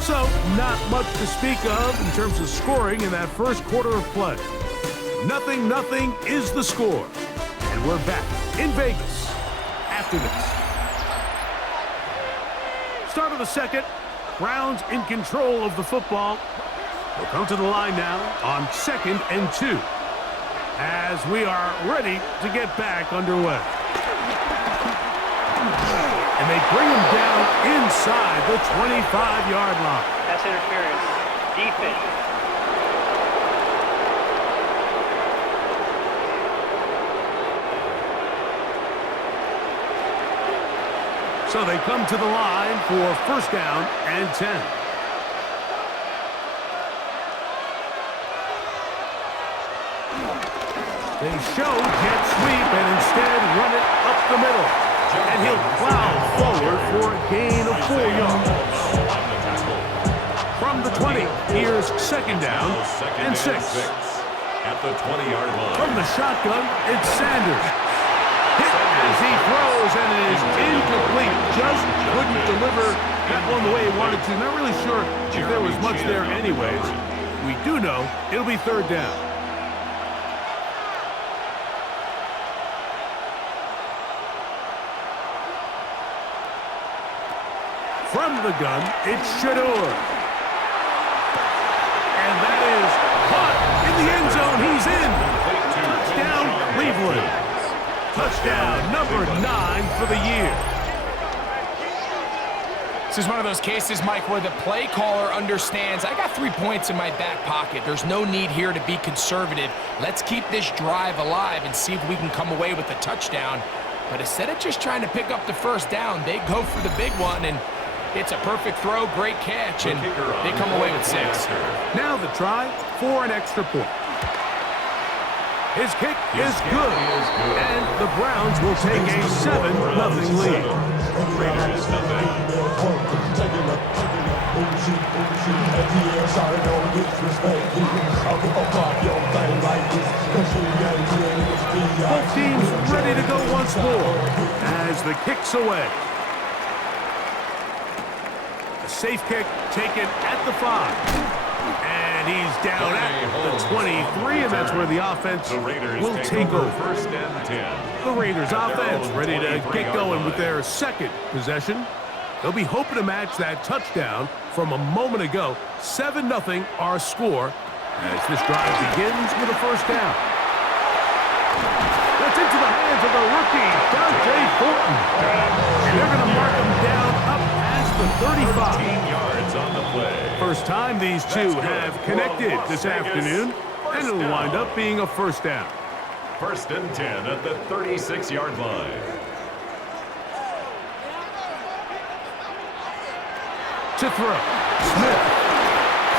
So, not much to speak of in terms of scoring in that first quarter of play. 0-0 is the score. And we're back in Vegas after this. Start of the second. Browns in control of the football. We'll come to the line now on 2nd and 2. As we are ready to get back underway. And they bring him down inside the 25-yard line. That's interference. Defense. So they come to the line for first down and 10. They show jet sweep and instead run it up the middle. And he'll plow forward for a gain of 4 yards. From the 20, here's second down and 6. At the 20-yard line. From the shotgun, it's Sanders. Hit as he throws and it is incomplete. Just couldn't deliver that one the way he wanted to. Not really sure if there was much there anyways. We do know it'll be third down. From the gun, it's Shador. And that is caught in the end zone. He's in. Touchdown, Cleveland. Touchdown, number 9 for the year. This is one of those cases, Mike, where the play caller understands, I got 3 points in my back pocket. There's no need here to be conservative. Let's keep this drive alive and see if we can come away with a touchdown. But instead of just trying to pick up the first down, they go for the big one, and it's a perfect throw, great catch, and they come away with 6. Now the try for an extra point. His kick is good, and the Browns will take a 7-0 lead. Both teams ready to go once more as the kick's away. A safe kick taken at the 5. And he's down at the 23, and that's where the offense will take over. First and 10. The Raiders offense ready to get going with their second possession. They'll be hoping to match that touchdown from a moment ago. 7-0 our score as this drive begins with a first down. That's into the hands of the rookie, Dante Thornton. And they're going to mark him down up past the 35. 14 yards on the play. First time these two have connected this afternoon, and it'll wind up being a first down. First and 10 at the 36-yard line. To throw. Smith.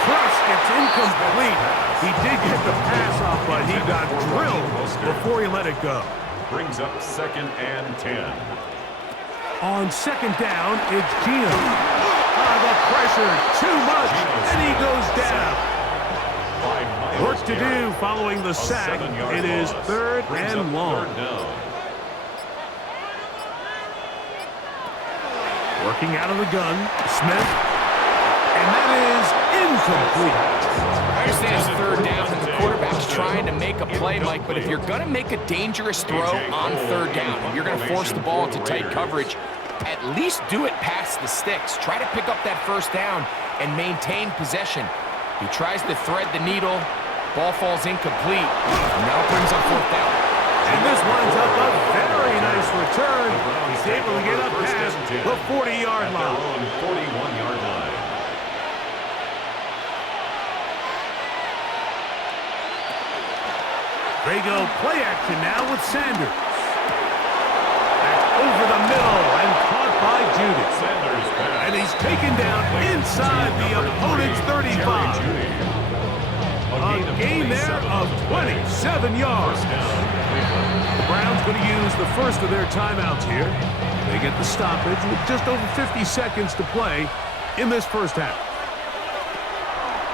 Crush, it's incomplete. He did get the pass off, but he got drilled before he let it go. Brings up second and 10. On second down, it's Gino. The pressure, too much, and he goes down. Work to do following the sack. It is third and long. Working out of the gun, Smith, and that is incomplete. I understand it's third down and the quarterback's trying to make a play, Mike, but if you're going to make a dangerous throw on third down, you're going to force the ball into tight coverage, at least do it past the sticks. Try to pick up that first down and maintain possession. He tries to thread the needle. Ball falls incomplete. Now brings up fourth down. And this winds up a very nice return. He's able to get up past the 40-yard line. 41-yard line. They go play action now with Sanders. Back over the middle and caught by Judy. Sanders pass. And he's taken down inside the opponent's 35. gain there of 27 yards. The Browns going to use the first of their timeouts here. They get the stoppage with just over 50 seconds to play in this first half.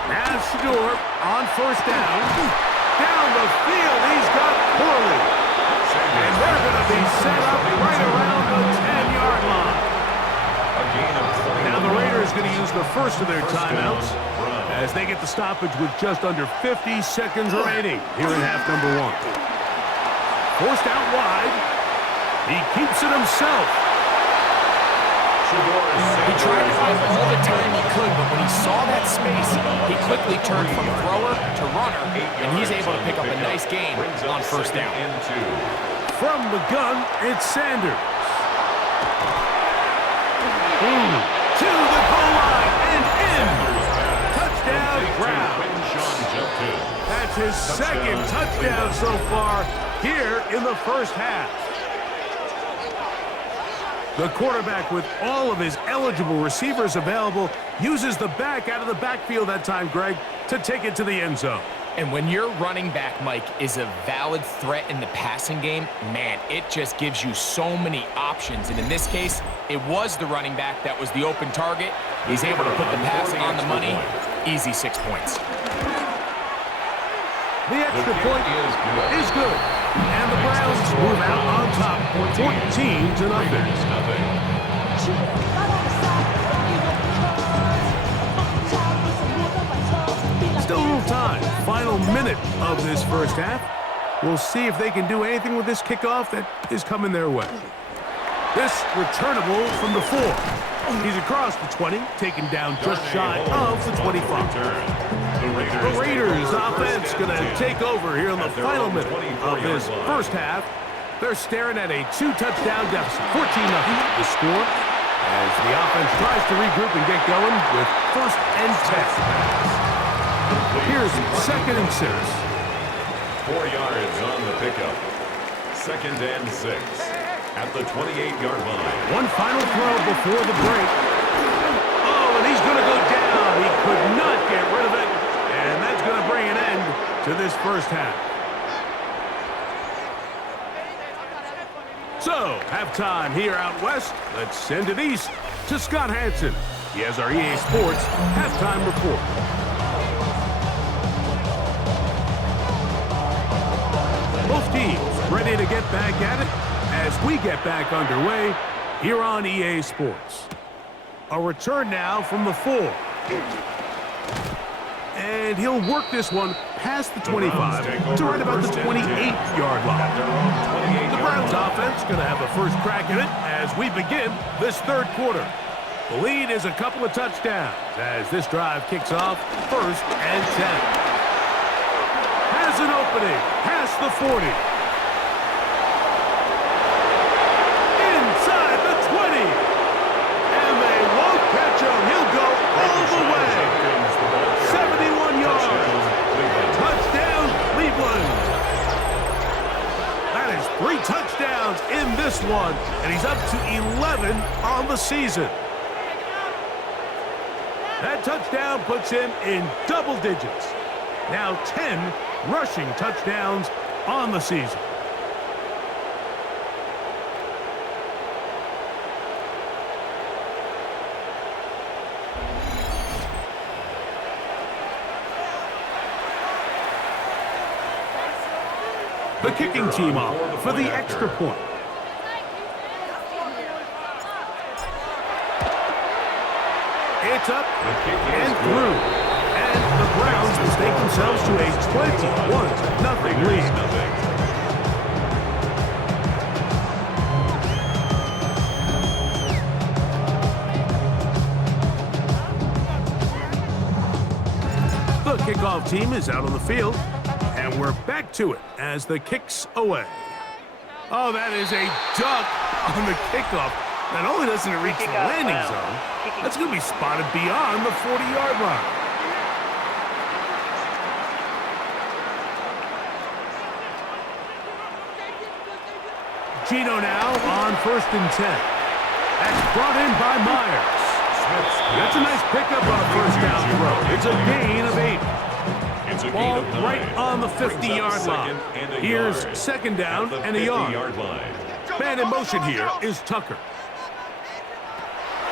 Now Shador on first down. Down the field, he's got Corley. And they're going to be set up right around the 10-yard line. Now the Raiders going to use the first of their timeouts as they get the stoppage with just under 50 seconds remaining here in half number 1. Forced out wide. He keeps it himself. He tried to find all the time he could, but when he saw that space, he quickly turned from thrower to runner, and he's able to pick up a nice gain on first down. From the gun, it's Sanders. To the goal line and in. Touchdown, Brown. That's his second touchdown so far here in the first half. The quarterback, with all of his eligible receivers available, uses the back out of the backfield that time, Greg, to take it to the end zone. And when your running back, Mike, is a valid threat in the passing game, man, it just gives you so many options. And in this case, it was the running back that was the open target. He's able to put the pass on the money. Easy 6 points. The extra point is good. And the Browns move out on top, 14-0. Still a little time. Final minute of this first half. We'll see if they can do anything with this kickoff that is coming their way. This returnable from the 4. He's across the 20, taken down just shy of the 25. The Raiders offense going to take over here in the final minute of this first half. They're staring at a 2-touchdown deficit, 14-0 the score, as the offense tries to regroup and get going with 1st and 10. Here's 2nd and 6. 4 yards on the pickup. 2nd and 6 at the 28-yard line. One final throw before the break. Oh, and he's going to go down. He could not get rid of it. And that's going to bring an end to this first half. So, halftime here out west. Let's send it east to Scott Hansen. He has our EA Sports halftime report. Both teams ready to get back at it as we get back underway here on EA Sports. A return now from the 4. And he'll work this one past the 25 to right about the 28-yard line. The Browns offense going to have a first crack at it as we begin this third quarter. The lead is a couple of touchdowns as this drive kicks off 1st and 10. Has an opening past the 40. Inside the 20. And they won't catch him. He'll go all the way. 71 yards. Touchdown, Cleveland. That is 3 touchdowns in this one, and he's up to 11 on the season. That touchdown puts him in double digits. Now 10 rushing touchdowns on the season. The kicking team off for the extra point. It's up and through. And the Browns mistake themselves to a 21-0 lead. The kickoff team is out on the field, and we're back to it as the kick's away. Oh, that is a duck on the kickoff. Not only doesn't it reach the landing zone, that's going to be spotted beyond the 40-yard line. Gino now on 1st and 10. That's brought in by Myers. That's a nice pickup on a first down throw. It's a gain of 8. It's a gain Ball of 9. right on the 50-yard line. Here's second down and a yard. Man in motion here is Tucker.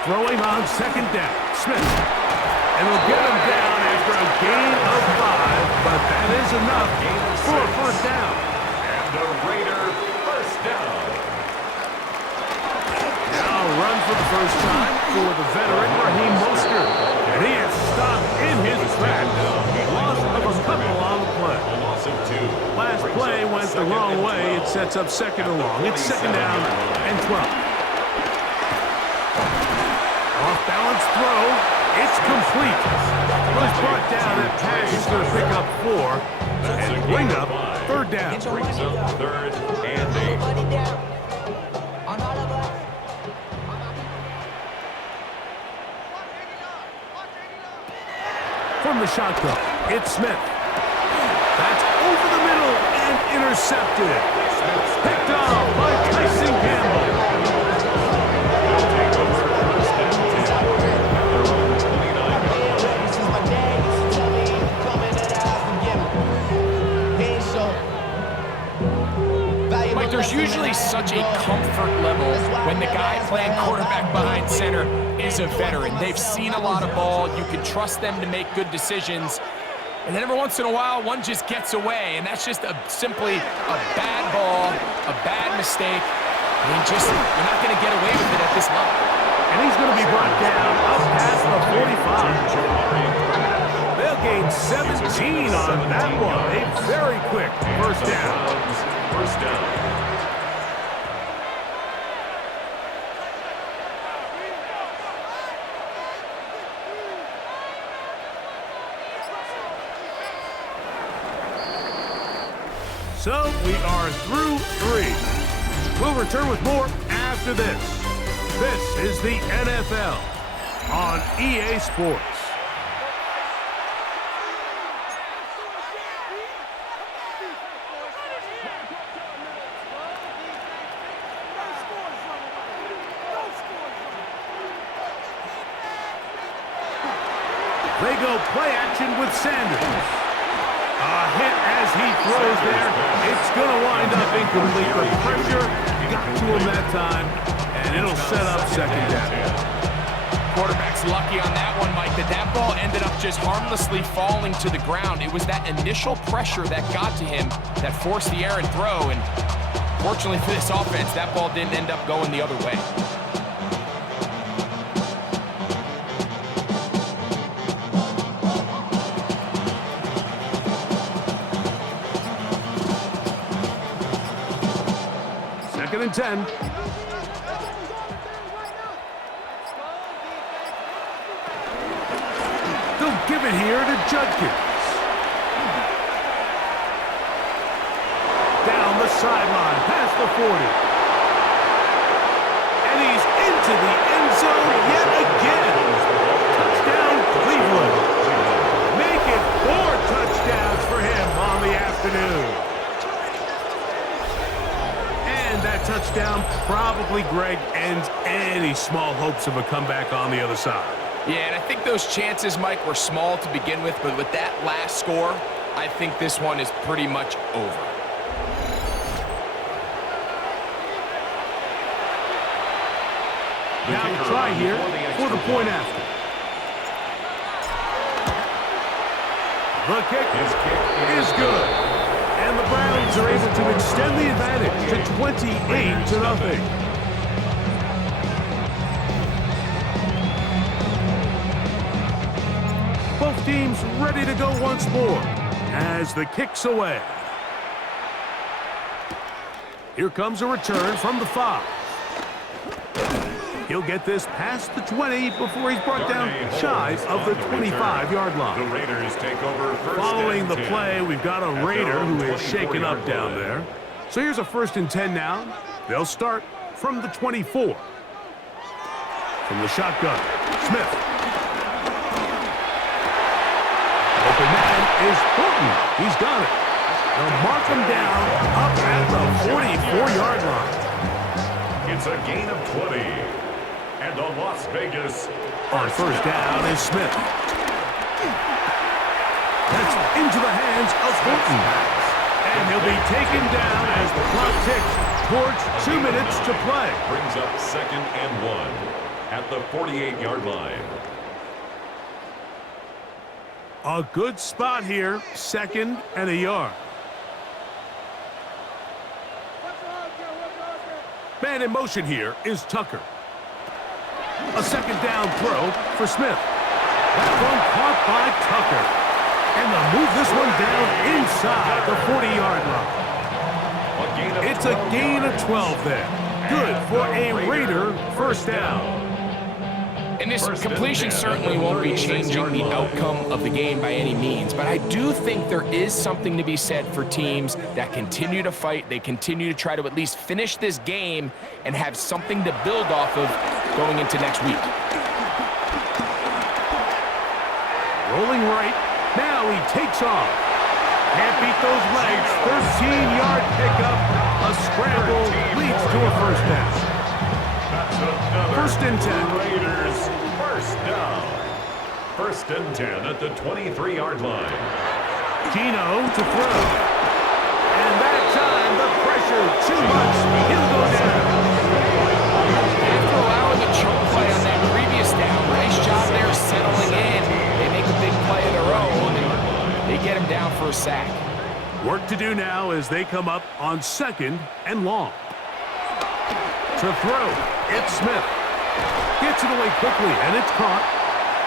Throwing on second down, Smith. And we'll get him down after a gain of 5, but that is enough for a first down. And the Raider first down. Now a run for the first time for the veteran Raheem Mostert. And he is stopped in his tracks. Loss of a couple on the play. A loss of 2. Last play went the wrong way. It sets up second and long. It's second down and 12. Off-balance throw. It's complete. Was brought down. That pass is going to pick up 4 and bring up third down. Brings up third and 8. From the shotgun, it's Smith. That's over the middle and intercepted. Picked off by Tyson Campbell. Mike, there's usually such a comfort level when the guy playing quarterback behind center is a veteran. They've seen a lot of ball. You can trust them to make good decisions. And then every once in a while, one just gets away, and that's just simply a bad ball, a bad mistake. I mean, you're not going to get away with it at this level. And he's going to be brought down up past the 45. They'll gain 17 on that one. A very quick first down. First down. So we are through 3. We'll return with more after this. This is the NFL on EA Sports. They go play action with Sanders. A hit as he throws there. It's going to wind up incomplete, but pressure got to him that time, and it'll set up second down. Quarterback's lucky on that one, Mike, that ball ended up just harmlessly falling to the ground. It was that initial pressure that got to him that forced the errant throw, and fortunately for this offense, that ball didn't end up going the other way. Second and 10. They'll give it here to Judkins. Down the sideline, past the 40. And he's into the end zone yet again. Touchdown, Cleveland. Make it 4 touchdowns for him on the afternoon. That touchdown probably, Greg, ends any small hopes of a comeback on the other side. Yeah, and I think those chances, Mike, were small to begin with, but with that last score, I think this one is pretty much over. Now a try here for the point after. The kick is good. And the Browns are able to extend the advantage to 28-0. Both teams ready to go once more as the kick's away. Here comes a return from the 5. He'll get this past the 20 before he's brought down shy of the 25-yard line. The Raiders take over first. Following the play, we've got a Raider who is shaken up down there. So here's a 1st and 10 now. They'll start from the 24. From the shotgun, Smith. Open man is Horton. He's got it. They'll mark him down up at the 44-yard line. It's a gain of 20. And the Las Vegas on first down is Smith. That's into the hands of Horton. And he'll be taken down as the clock ticks towards 2 minutes to play. Brings up 2nd and 1 at the 48-yard line. A good spot here, 2nd and a yard. Man in motion here is Tucker. A 2nd down throw for Smith. That one caught by Tucker. And they'll move this one down inside the 40-yard line. It's a gain of 12 there. Good for a Raider first down. And this completion certainly won't be changing the outcome of the game by any means, but I do think there is something to be said for teams that continue to fight. They continue to try to at least finish this game and have something to build off of going into next week. Rolling right. Now he takes off. Can't beat those legs. 13-yard pickup. A scramble leads to a first down. First and 10. Raiders first down. First and 10 at the 23-yard line. Gino to throw. And that time, the pressure too much. He'll go down. After allowing a choke play on that previous down, nice job there settling in. They make a big play of their own, and they get him down for a sack. Work to do now as they come up on 2nd and long. To throw, it's Smith. Gets it away quickly, and it's caught.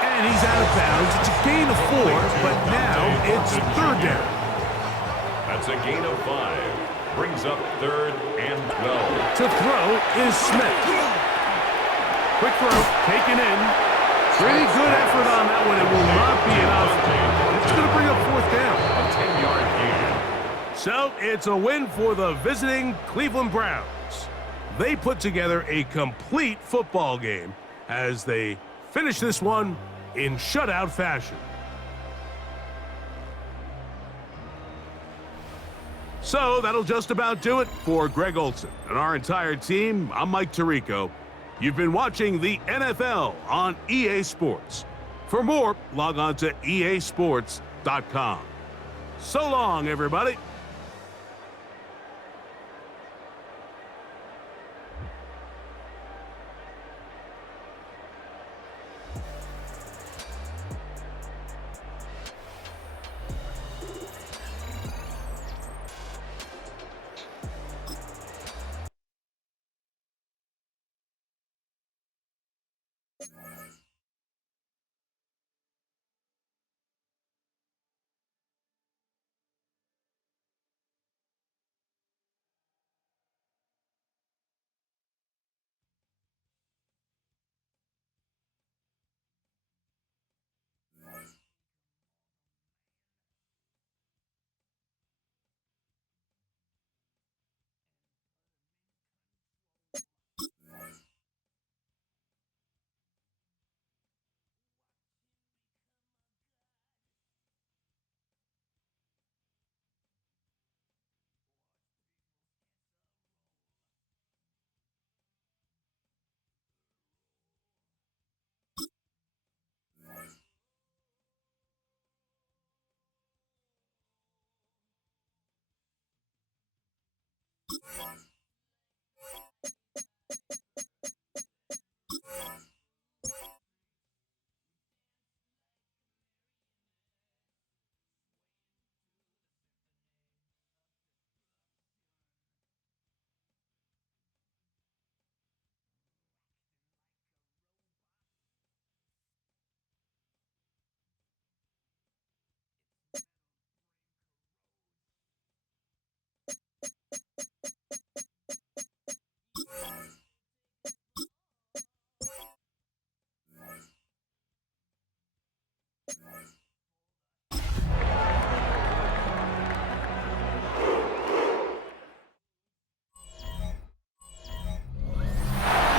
And he's out of bounds. It's a gain of 4, but now it's 3rd down. That's a gain of 5. Brings up 3rd and 12. To throw is Smith. Quick throw, taken in. Pretty good effort on that one. It will not be enough. It's going to bring up 4th down. A 10-yard gain. So it's a win for the visiting Cleveland Browns. They put together a complete football game as they finish this one in shutout fashion. So that'll just about do it for Greg Olson and our entire team. I'm Mike Tirico. You've been watching the NFL on EA Sports. For more, log on to easports.com. So long, everybody.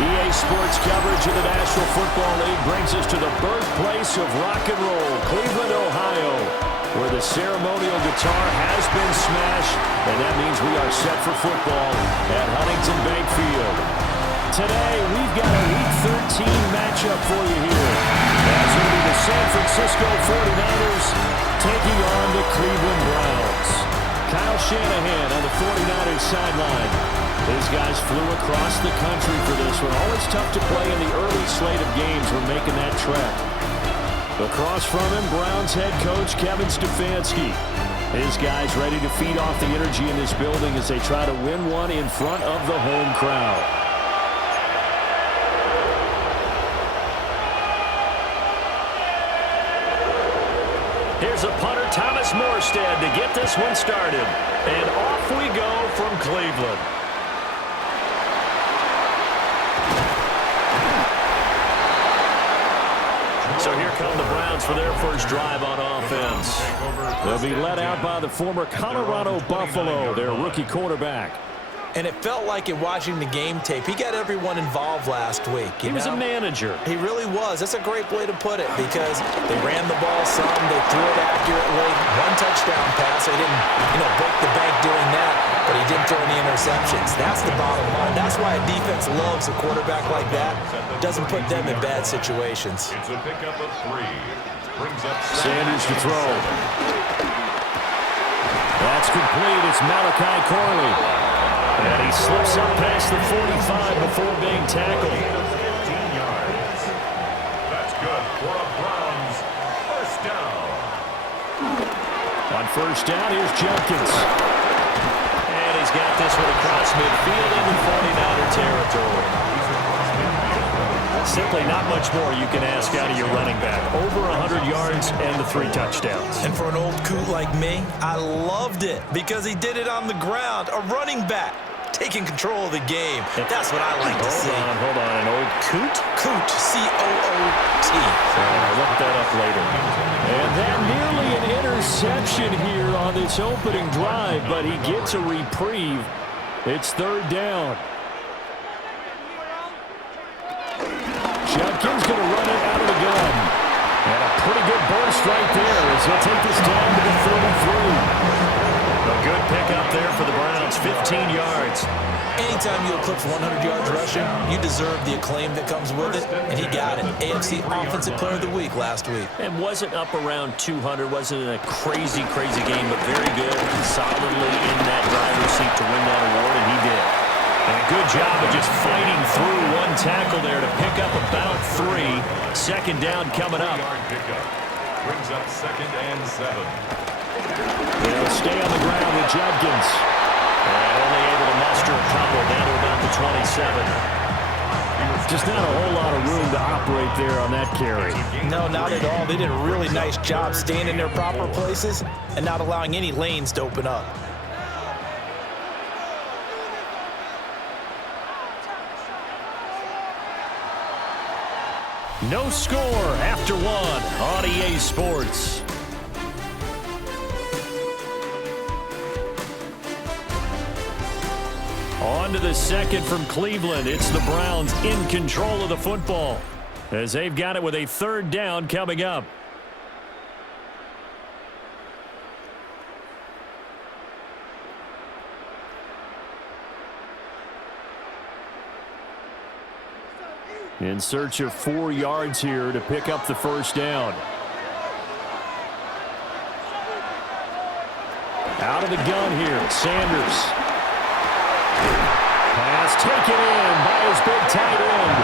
EA Sports coverage of the National Football League brings us to the birthplace of rock and roll, Cleveland, Ohio, where the ceremonial guitar has been smashed, and that means we are set for football at Huntington Bank Field. today, we've got a Week 13 matchup for you here. As it'll be the San Francisco 49ers taking on the Cleveland Browns. Kyle Shanahan on the 49ers sideline. These guys flew across the country for this one. Always tough to play in the early slate of games when making that trek. Across from him, Browns head coach Kevin Stefanski. His guys ready to feed off the energy in this building as they try to win one in front of the home crowd. Here's a punter, Thomas Morstead, to get this one started. And off we go from Cleveland. So here come the Browns for their first drive on offense. They'll be led out by the former Colorado Buffalo, their rookie quarterback. And it felt like in watching the game tape, he got everyone involved last week. He was a manager. He really was. That's a great way to put it because they ran the ball some, they threw it accurately. One touchdown pass. They didn't, break the bank doing that, but he didn't throw any interceptions. That's the bottom line. That's why a defense loves a quarterback like that. Doesn't put them in bad situations. It's a pickup of 3. Brings up Sanders to throw. That's complete. It's Malachi Corley. And he slips up past the 45 before being tackled. 15 yards. That's good for a Browns first down. On first down, here's Jenkins. And he's got this one across midfield into 49er territory. Simply not much more you can ask out of your running back. Over 100 yards and the 3 touchdowns. And for an old coot like me, I loved it because he did it on the ground. A running back taking control of the game. That's what I like to see. Hold on. An old coot? Coot, C-O-O-T. I'll look that up later. And then nearly an interception here on this opening drive, but he gets a reprieve. It's third down. Jenkins going to run it out of the gun. And a pretty good burst right there as he'll take this down to the 33. A good pickup there for the Browns, 15 yards. Anytime you eclipse 100 yards rushing, you deserve the acclaim that comes with it, and he got it. AFC Offensive Player of the Week last week. And wasn't up around 200, wasn't a crazy game, but very good, solidly in that driver's seat to win that award, and he did. And a good job of just fighting through one tackle there to pick up about 3. Second down coming up. Brings up 2nd and 7. They'll stay on the ground with Jenkins. And only able to muster a couple down to about the 27. Just not a whole lot of room to operate there on that carry. No, not at all. They did a really nice job staying in their proper places and not allowing any lanes to open up. No score after 1 on EA Sports. On to the second from Cleveland. It's the Browns in control of the football as they've got it with a third down coming up. In search of 4 yards here to pick up the first down. Out of the gun here, Sanders. Pass taken in by his big tight end.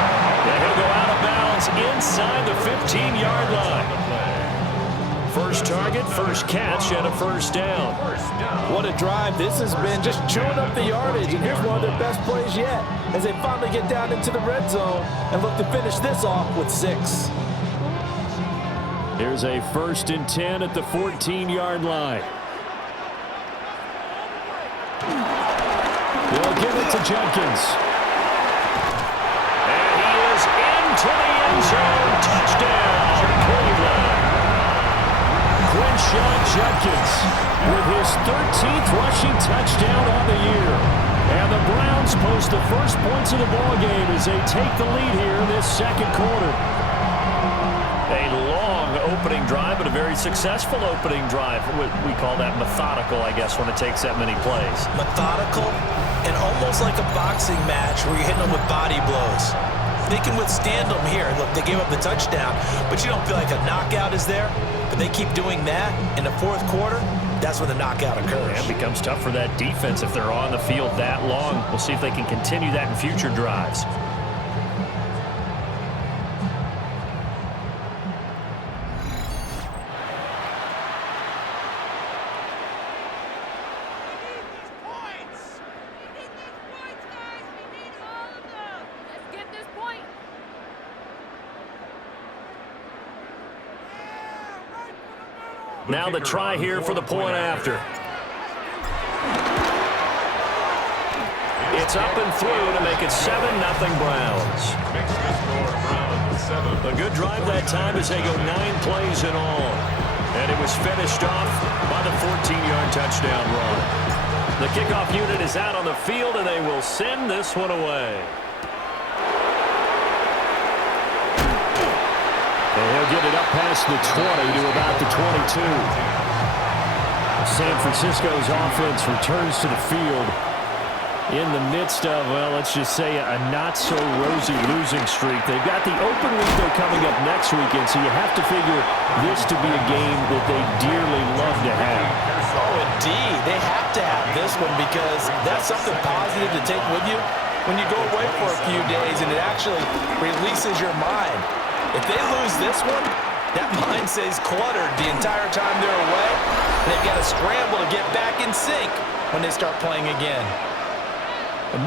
And he'll go out of bounds inside the 15-yard line. First target, first catch, and a first down. What a drive. This has been just chewing up the yardage. And here's one of their best plays yet as they finally get down into the red zone and look to finish this off with 6. Here's a 1st and 10 at the 14-yard line. They'll give it to Jenkins. And he is into the end zone. Touchdown, Cleveland. Quinshon Judkins with his 13th rushing touchdown on the year. And the Browns post the first points of the ball game as they take the lead here in this second quarter. A long opening drive, but a very successful opening drive. We call that methodical, I guess, when it takes that many plays. Methodical and almost like a boxing match where you're hitting them with body blows. They can withstand them here. Look, they gave up the touchdown, but you don't feel like a knockout is there. But they keep doing that in the fourth quarter. That's when the knockout occurs. It becomes tough for that defense if they're on the field that long. We'll see if they can continue that in future drives. Now the try here for the point after. It's up and through to make it 7-0 Browns. A good drive that time as they go 9 plays in all. And it was finished off by the 14-yard touchdown run. The kickoff unit is out on the field, and they will send this one away. And he'll get it up past the 20 to about the 22. San Francisco's offense returns to the field in the midst of, well, let's just say a not-so-rosy losing streak. They've got the open week, though, coming up next weekend, so you have to figure this to be a game that they dearly love to have. Oh, indeed. They have to have this one because that's something positive to take with you when you go away for a few days, and it actually releases your mind. If they lose this one, that mind stays cluttered the entire time they're away. They've got to scramble to get back in sync when they start playing again.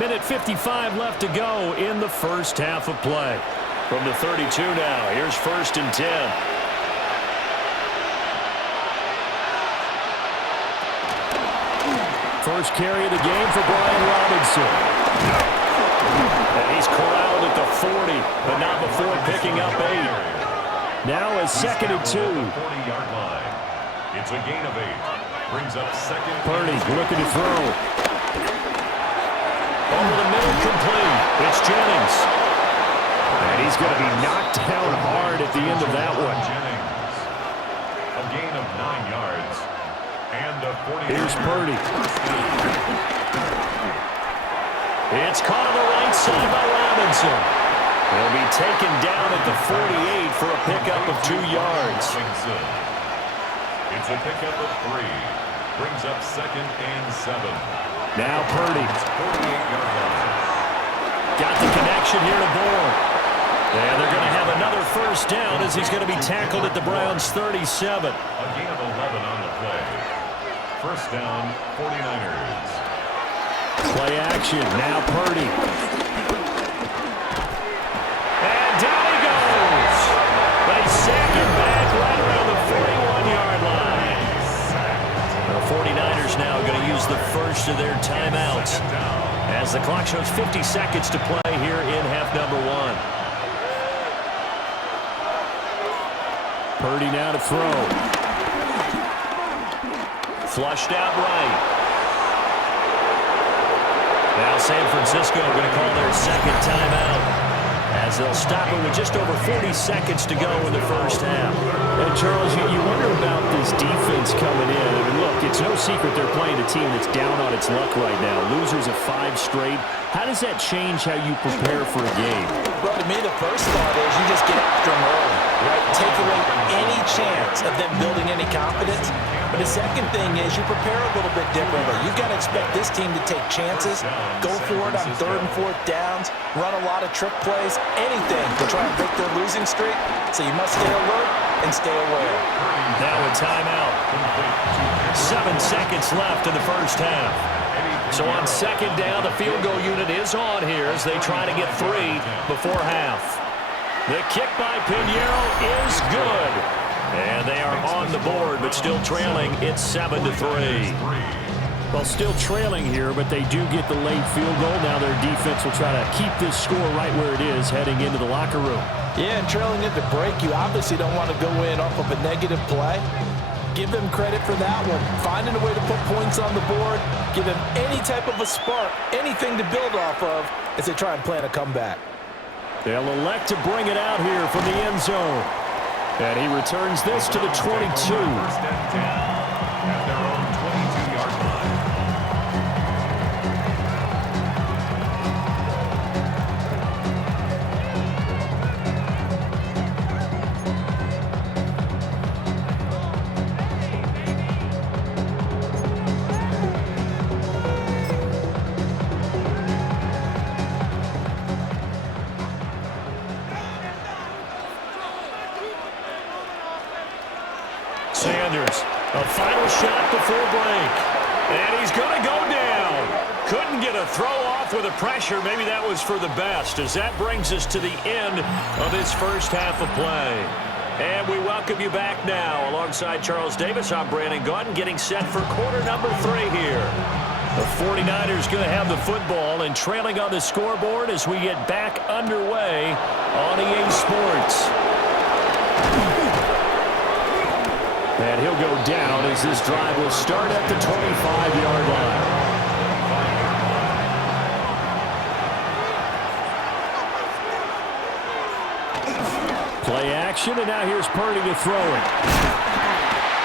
1:55 left to go in the first half of play. From the 32 now, here's 1st and 10. First carry of the game for Brian Robinson. And he's corralled at the 40, but not before picking up 8. Now a 2nd and 2. 40-yard line. It's a gain of 8. Brings up 2nd. Purdy looking to throw. Over the middle, complete. It's Jennings. And he's going to be knocked down hard at the end of that one. Jennings. A gain of 9 yards. And a 40. Here's Purdy. It's caught on the right side by Robinson. He'll be taken down at the 48 for a pickup of 2 yards. It's a pickup of 3. Brings up 2nd and 7. Now Purdy. 48-yard line. Got the connection here to Bourne. And they're going to have another first down as he's going to be tackled at the Browns' 37. A gain of 11 on the play. First down, 49ers. Play action. Now Purdy. And down he goes. They sack him back right around the 41-yard line. The 49ers now going to use the first of their timeouts as the clock shows 50 seconds to play here in half number 1. Purdy now to throw. Flushed out right. Now San Francisco going to call their 2nd timeout as they'll stop it with just over 40 seconds to go in the first half. And Charles, you wonder about this defense coming in. I mean, look, it's no secret they're playing a team that's down on its luck right now. Losers of 5 straight. How does that change how you prepare for a game? Well, to me, the first thought is you just get after them early, right? Take away any chance of them building any confidence. But the second thing is you prepare a little bit differently. You've got to expect this team to take chances, go for it on 3rd and 4th downs, run a lot of trick plays, anything to try and break their losing streak. So you must stay alert and stay aware. Now a timeout. 7 seconds left in the first half. So on 2nd down, the field goal unit is on here as they try to get 3 before half. The kick by Pinheiro is good. And they are on the board, but still trailing. It's 7-3. Well, still trailing here, but they do get the late field goal. Now their defense will try to keep this score right where it is heading into the locker room. Yeah, and trailing at the break, you obviously don't want to go in off of a negative play. Give them credit for that one. Finding a way to put points on the board, give them any type of a spark, anything to build off of as they try and plan a comeback. They'll elect to bring it out here from the end zone. And he returns this to the 22. First and 10 at their own 22-yard line. Sanders, a final shot before break. And he's going to go down. Couldn't get a throw off with the pressure. Maybe that was for the best, as that brings us to the end of this first half of play. And we welcome you back now. Alongside Charles Davis, I'm Brandon Gaudin, getting set for quarter number 3 here. The 49ers going to have the football and trailing on the scoreboard as we get back underway on EA Sports. And he'll go down as this drive will start at the 25-yard line. Play action, and now here's Purdy to throw it.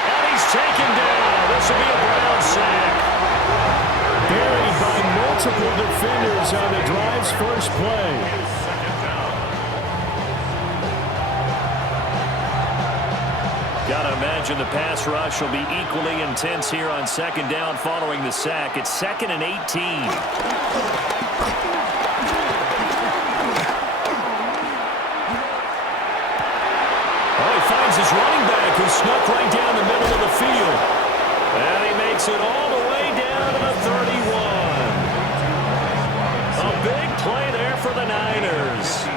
And he's taken down. This will be a Brown sack. Buried by multiple defenders on the drive's first play. Gotta imagine the pass rush will be equally intense here on second down following the sack. It's 2nd and 18. Oh, he finds his running back who snuck right down the middle of the field. And he makes it all the way down to the 31. A big play there for the Niners.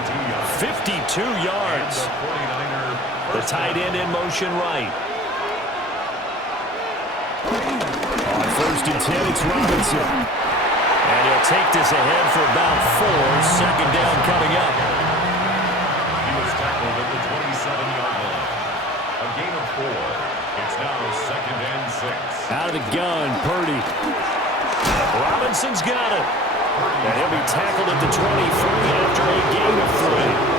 52 yards. The tight end in motion right. On 1st and 10, it's Robinson. And he'll take this ahead for about 4. Second down coming up. He was tackled at the 27-yard line. A gain of 4. It's now 2nd and 6. Out of the gun, Purdy. Robinson's got it. And he'll be tackled at the 23 after a gain of 3.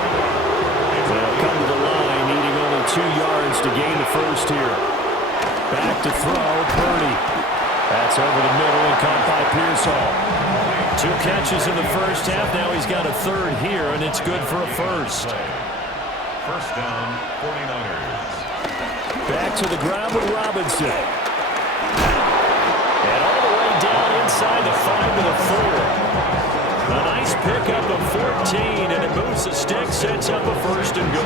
They'll come to the line, needing only 2 yards to gain the first here. Back to throw, Purdy. That's over the middle and caught by Pearsall. 2 catches in the first half. Now he's got a 3rd here, and it's good for a first. First down, 49ers. Back to the ground with Robinson. And all the way down inside the 5 to the 4. A nice pickup of 14, and it moves the stick, sets up a 1st and goal.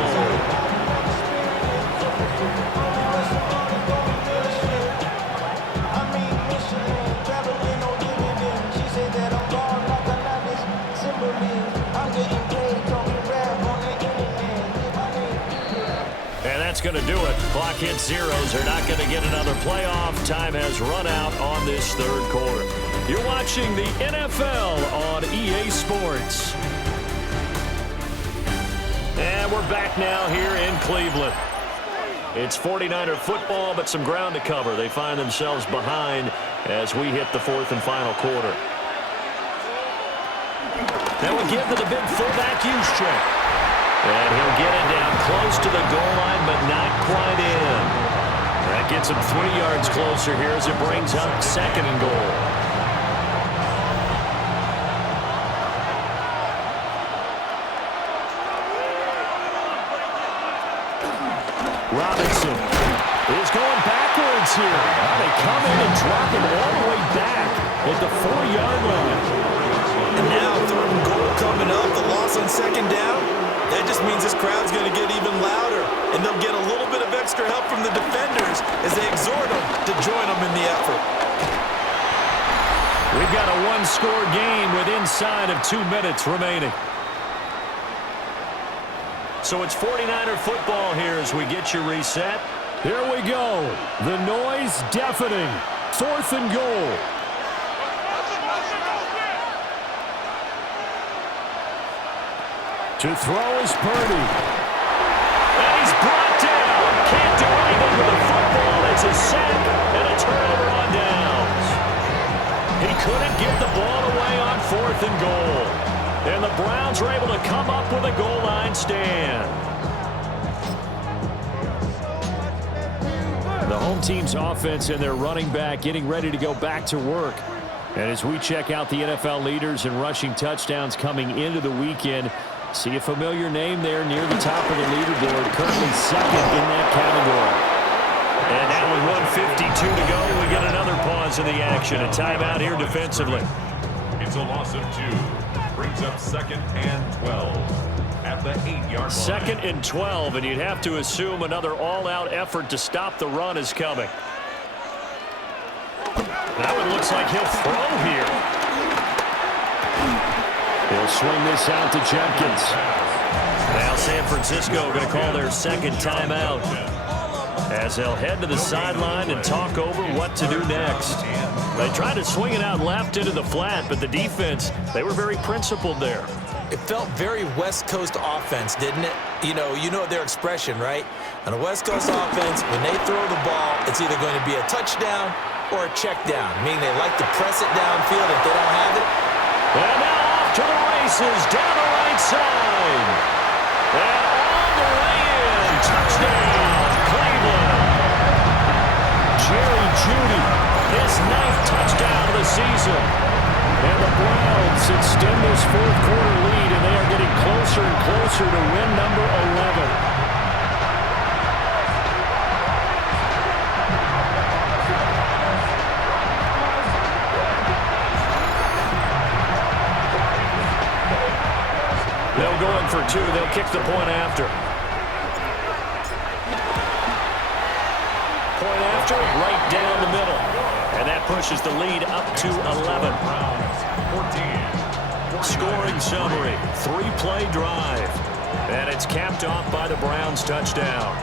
And that's going to do it. Clock hits zeros. They're not going to get another playoff. Time has run out on this 3rd quarter. You're watching the NFL on EA Sports. And we're back now here in Cleveland. It's 49er football, but some ground to cover. They find themselves behind as we hit the 4th and final quarter. Now we give to the big fullback Juszczyk. And he'll get it down close to the goal line, but not quite in. That gets him 3 yards closer here as it brings up 2nd and goal. Robinson is going backwards here. They come in and drop him all the way back at the 4-yard line. And now 3rd and goal coming up. The loss on 2nd down. That just means this crowd's going to get even louder. And they'll get a little bit of extra help from the defenders as they exhort them to join them in the effort. We've got a 1-score game with inside of 2 minutes remaining. So it's 49er football here as we get you reset. Here we go. The noise deafening. 4th and goal. To throw is Purdy. And he's brought down. Can't do anything with the football. It's a sack and a turnover on downs. He couldn't get the ball away on 4th and goal. And the Browns are able to come up with a goal line stand. The home team's offense and their running back getting ready to go back to work. And as we check out the NFL leaders in rushing touchdowns coming into the weekend, see a familiar name there near the top of the leaderboard, currently second in that category. And now with 1:52 to go, we get another pause in the action. A timeout here defensively. It's a loss of 2. Brings up 2nd and 12 at the 8-yard line. 2nd and 12, and you'd have to assume another all-out effort to stop the run is coming. Now it looks like he'll throw here. He'll swing this out to Jenkins. Now San Francisco going to call their second timeout as they'll head to the sideline and talk over what to do next. They tried to swing it out left into the flat, but the defense, they were very principled there. It felt very West Coast offense, didn't it? You know their expression, right? On a West Coast offense, when they throw the ball, it's either going to be a touchdown or a check down, meaning they like to press it downfield if they don't have it. And now off to the races, down the right side. And all the way in, touchdown, Cleveland. Jerry Jeudy, his 9th touchdown of the season. And the Browns extend this fourth quarter lead, and they are getting closer and closer to win number 11. They'll go in for 2. They'll kick the point after. Point after, right down the middle. And that pushes the lead up to 11. 14. Scoring summary, 3-play drive. And it's capped off by the Browns' touchdown.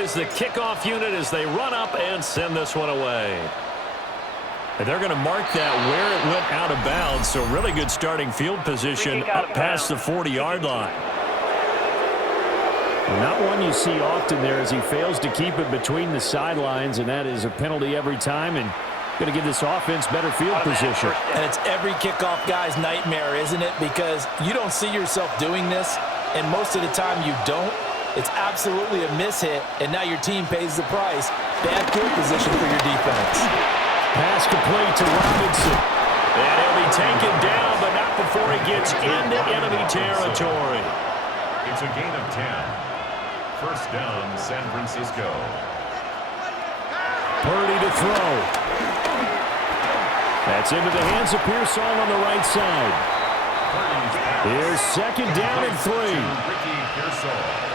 Is the kickoff unit as they run up and send this one away. And they're going to mark that where it went out of bounds, so really good starting field position up past the 40-yard line. Not one you see often there as he fails to keep it between the sidelines, and that is a penalty every time, and going to give this offense better field position. And it's every kickoff guy's nightmare, isn't it? Because you don't see yourself doing this, and most of the time you don't. It's absolutely a mishit, and now your team pays the price. Bad field position for your defense. Pass complete to Robinson. And he'll be taken down, but not before he gets into enemy territory. It's a gain of 10. First down, San Francisco. Purdy to throw. That's into the hands of Pearsall on the right side. Here's second down and 3. Ricky Pearsall.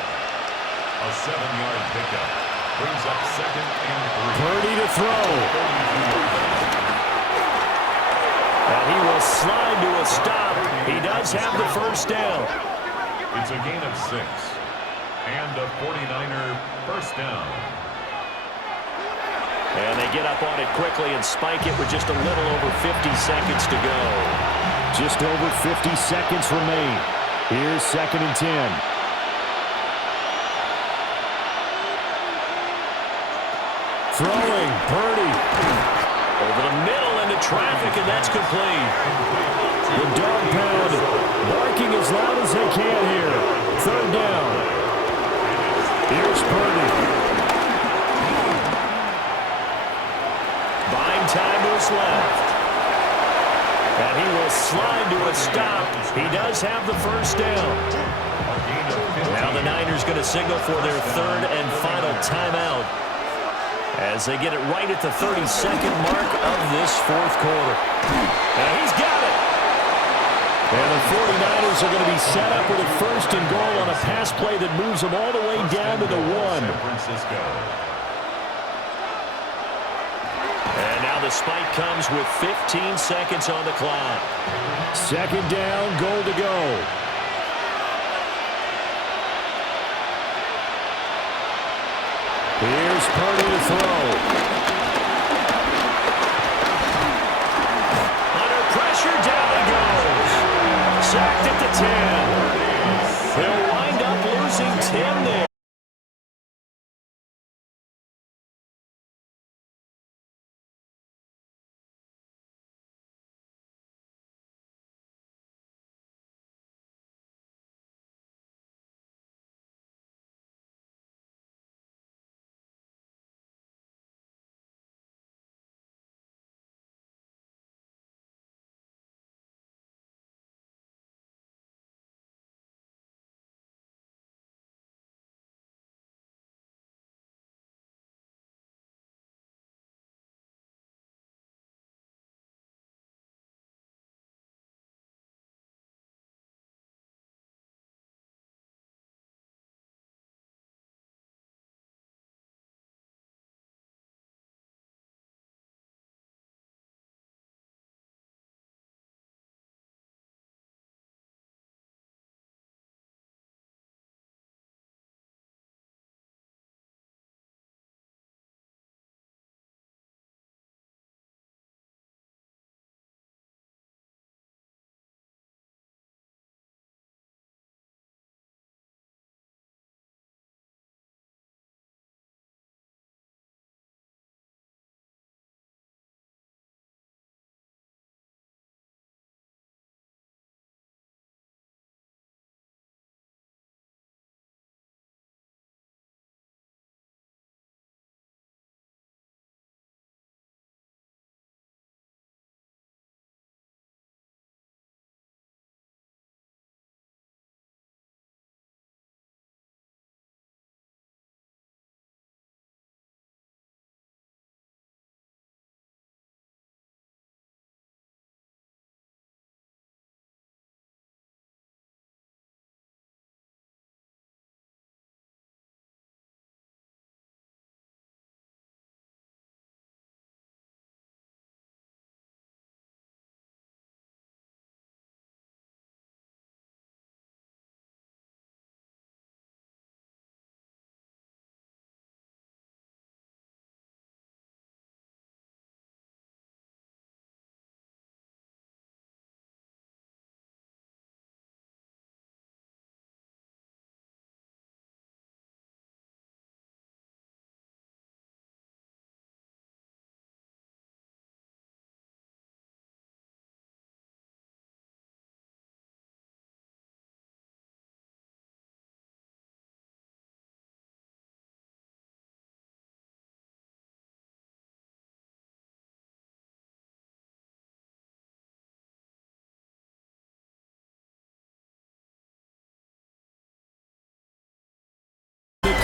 A 7-yard pickup. Brings up 2nd and 3. Purdy to throw. And he will slide to a stop. He does have the first down. It's a gain of 6. And a 49er first down. And they get up on it quickly and spike it with just a little over 50 seconds to go. Just over 50 seconds remain. Here's 2nd and 10. Throwing, Purdy. Over the middle into traffic, and that's complete. The dog pound barking as loud as they can here. 3rd down. Here's Purdy. Buying time to his left. And he will slide to a stop. He does have the first down. Now the Niners going to signal for their 3rd and final timeout as they get it right at the 32nd mark of this 4th quarter. And he's got it. And the 49ers are going to be set up with a 1st and goal on a pass play that moves them all the way down to the 1. San Francisco. And now the spike comes with 15 seconds on the clock. 2nd down, goal to go. Here's Purdy to throw. Under pressure, down he goes. Sacked at the 10. They'll wind up losing 10 there.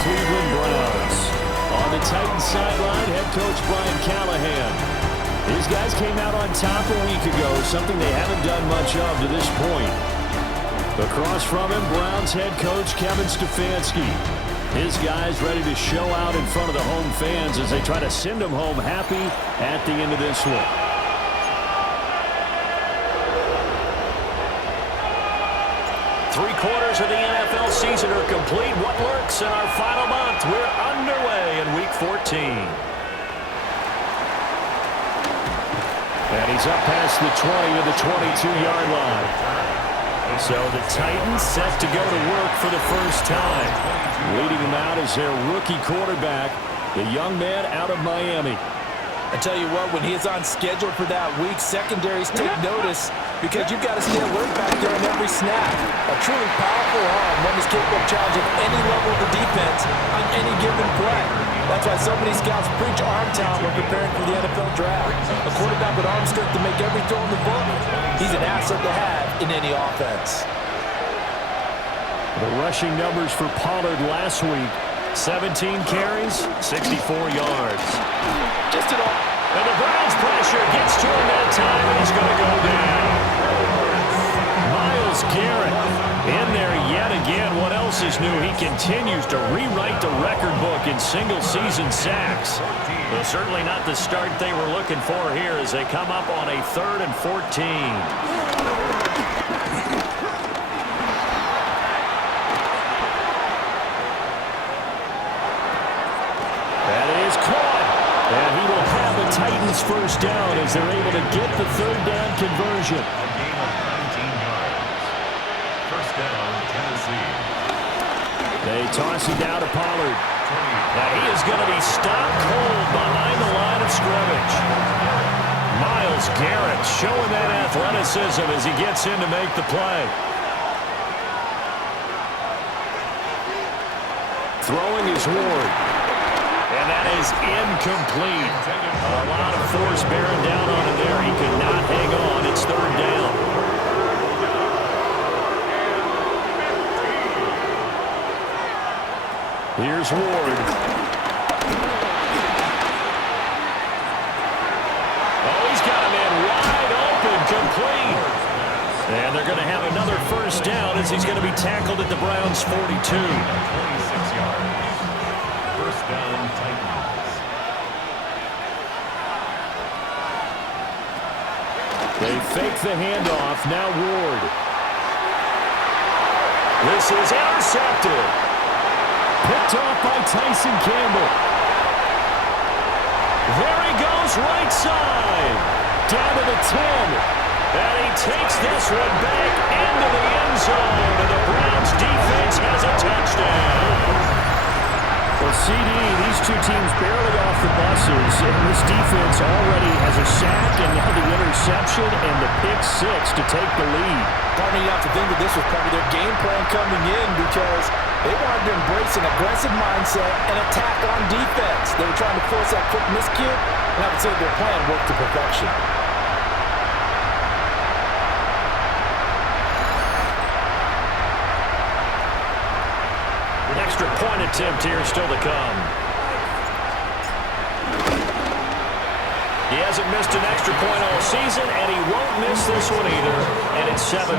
Cleveland Browns. On the Titans sideline, head coach Brian Callahan. These guys came out on top a week ago, something they haven't done much of to this point. Across from him, Browns head coach Kevin Stefanski. His guys ready to show out in front of the home fans as they try to send them home happy at the end of this one. Three-quarters of the NFL season are complete. What lurks in our final month? We're underway in Week 14. And he's up past the 20 to the 22-yard line. So the Titans set to go to work for the first time. Leading him out is their rookie quarterback, the young man out of Miami. I tell you what, when he is on schedule for that week, secondaries take notice because you've got to stay alert back there on every snap. A truly powerful arm, one is capable of challenging any level of the defense on any given play. That's why so many scouts preach arm talent when preparing for the NFL draft. A quarterback with arm strength to make every throw in the book, he's an asset to have in any offense. The rushing numbers for Pollard last week, 17 carries, 64 yards. Just it all. And the Browns pressure gets to him that time, and he's going to go down. Myles Garrett in there yet again. What else is new? He continues to rewrite the record book in single-season sacks. Well, certainly not the start they were looking for here as they come up on a 3rd and 14. That is close. nice first down as they're able to get the third down conversion. A gain of 19 yards. First down, Tennessee. They toss it down to Pollard. Now he is going to be stopped cold behind the line of scrimmage. Myles Garrett showing that athleticism as he gets in to make the play. Throwing is Ward. And that is incomplete. A lot of force bearing down on him there. He could not hang on. It's third down. Here's Ward. Oh, he's got him in wide open, complete. And they're going to have another first down as he's going to be tackled at the Browns' 42. 26 yards. First down, Titans. They fake the handoff. Now Ward. This is intercepted. Picked off by Tyson Campbell. There he goes, right side. Down to the 10. And he takes this one back into the end zone. And the Browns defense has a touchdown. Well, CD, these two teams barely off the buses. And this defense already has a sack and now the interception and the pick six to take the lead. Partner, you have to think that this was part of their game plan coming in because they wanted to embrace an aggressive mindset and attack on defense. They were trying to force that quick miscue, and I would say their plan worked to perfection. An extra point attempt here still to come. He hasn't missed an extra point all season, and he won't miss this one either, and it's 7-0.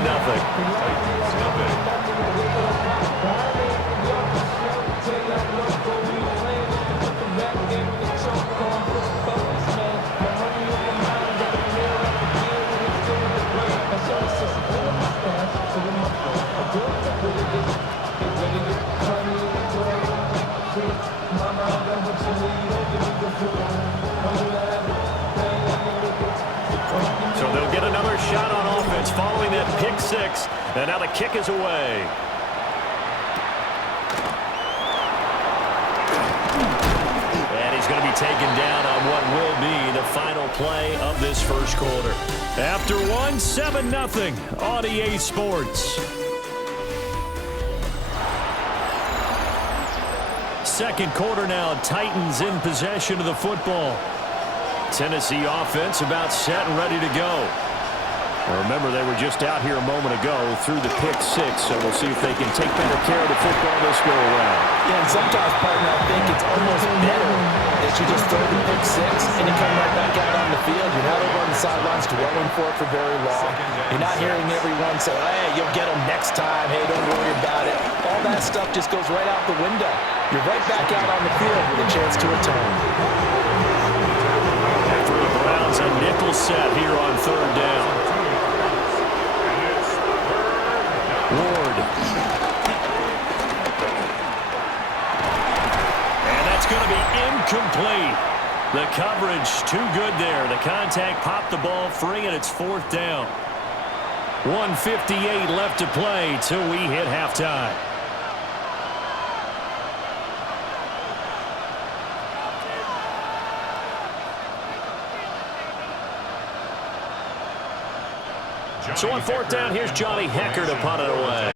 So they'll get another shot on offense following that pick six. And now the kick is away. And he's going to be taken down on what will be the final play of this first quarter. After one, 7-0 on EA Sports. Second quarter now, Titans in possession of the football. Tennessee offense about set and ready to go. Now remember, they were just out here a moment ago through the pick six, so we'll see if they can take better care of the football this go around. Yeah, and sometimes, partner, I think it's almost better that you just throw the pick six and you come right back out on the field. You're not over on the sidelines dwelling for it for very long. You're not hearing everyone say, hey, you'll get them next time. Hey, don't worry about it. All that stuff just goes right out the window. You're right back out on the field with a chance to atone. After the Browns, a nickel set here on third down. Ward. And that's going to be incomplete. The coverage too good there. The contact popped the ball free, and it's fourth down. 1:58 left to play till we hit halftime. So on fourth down, here's Johnny Hecker to punt it away.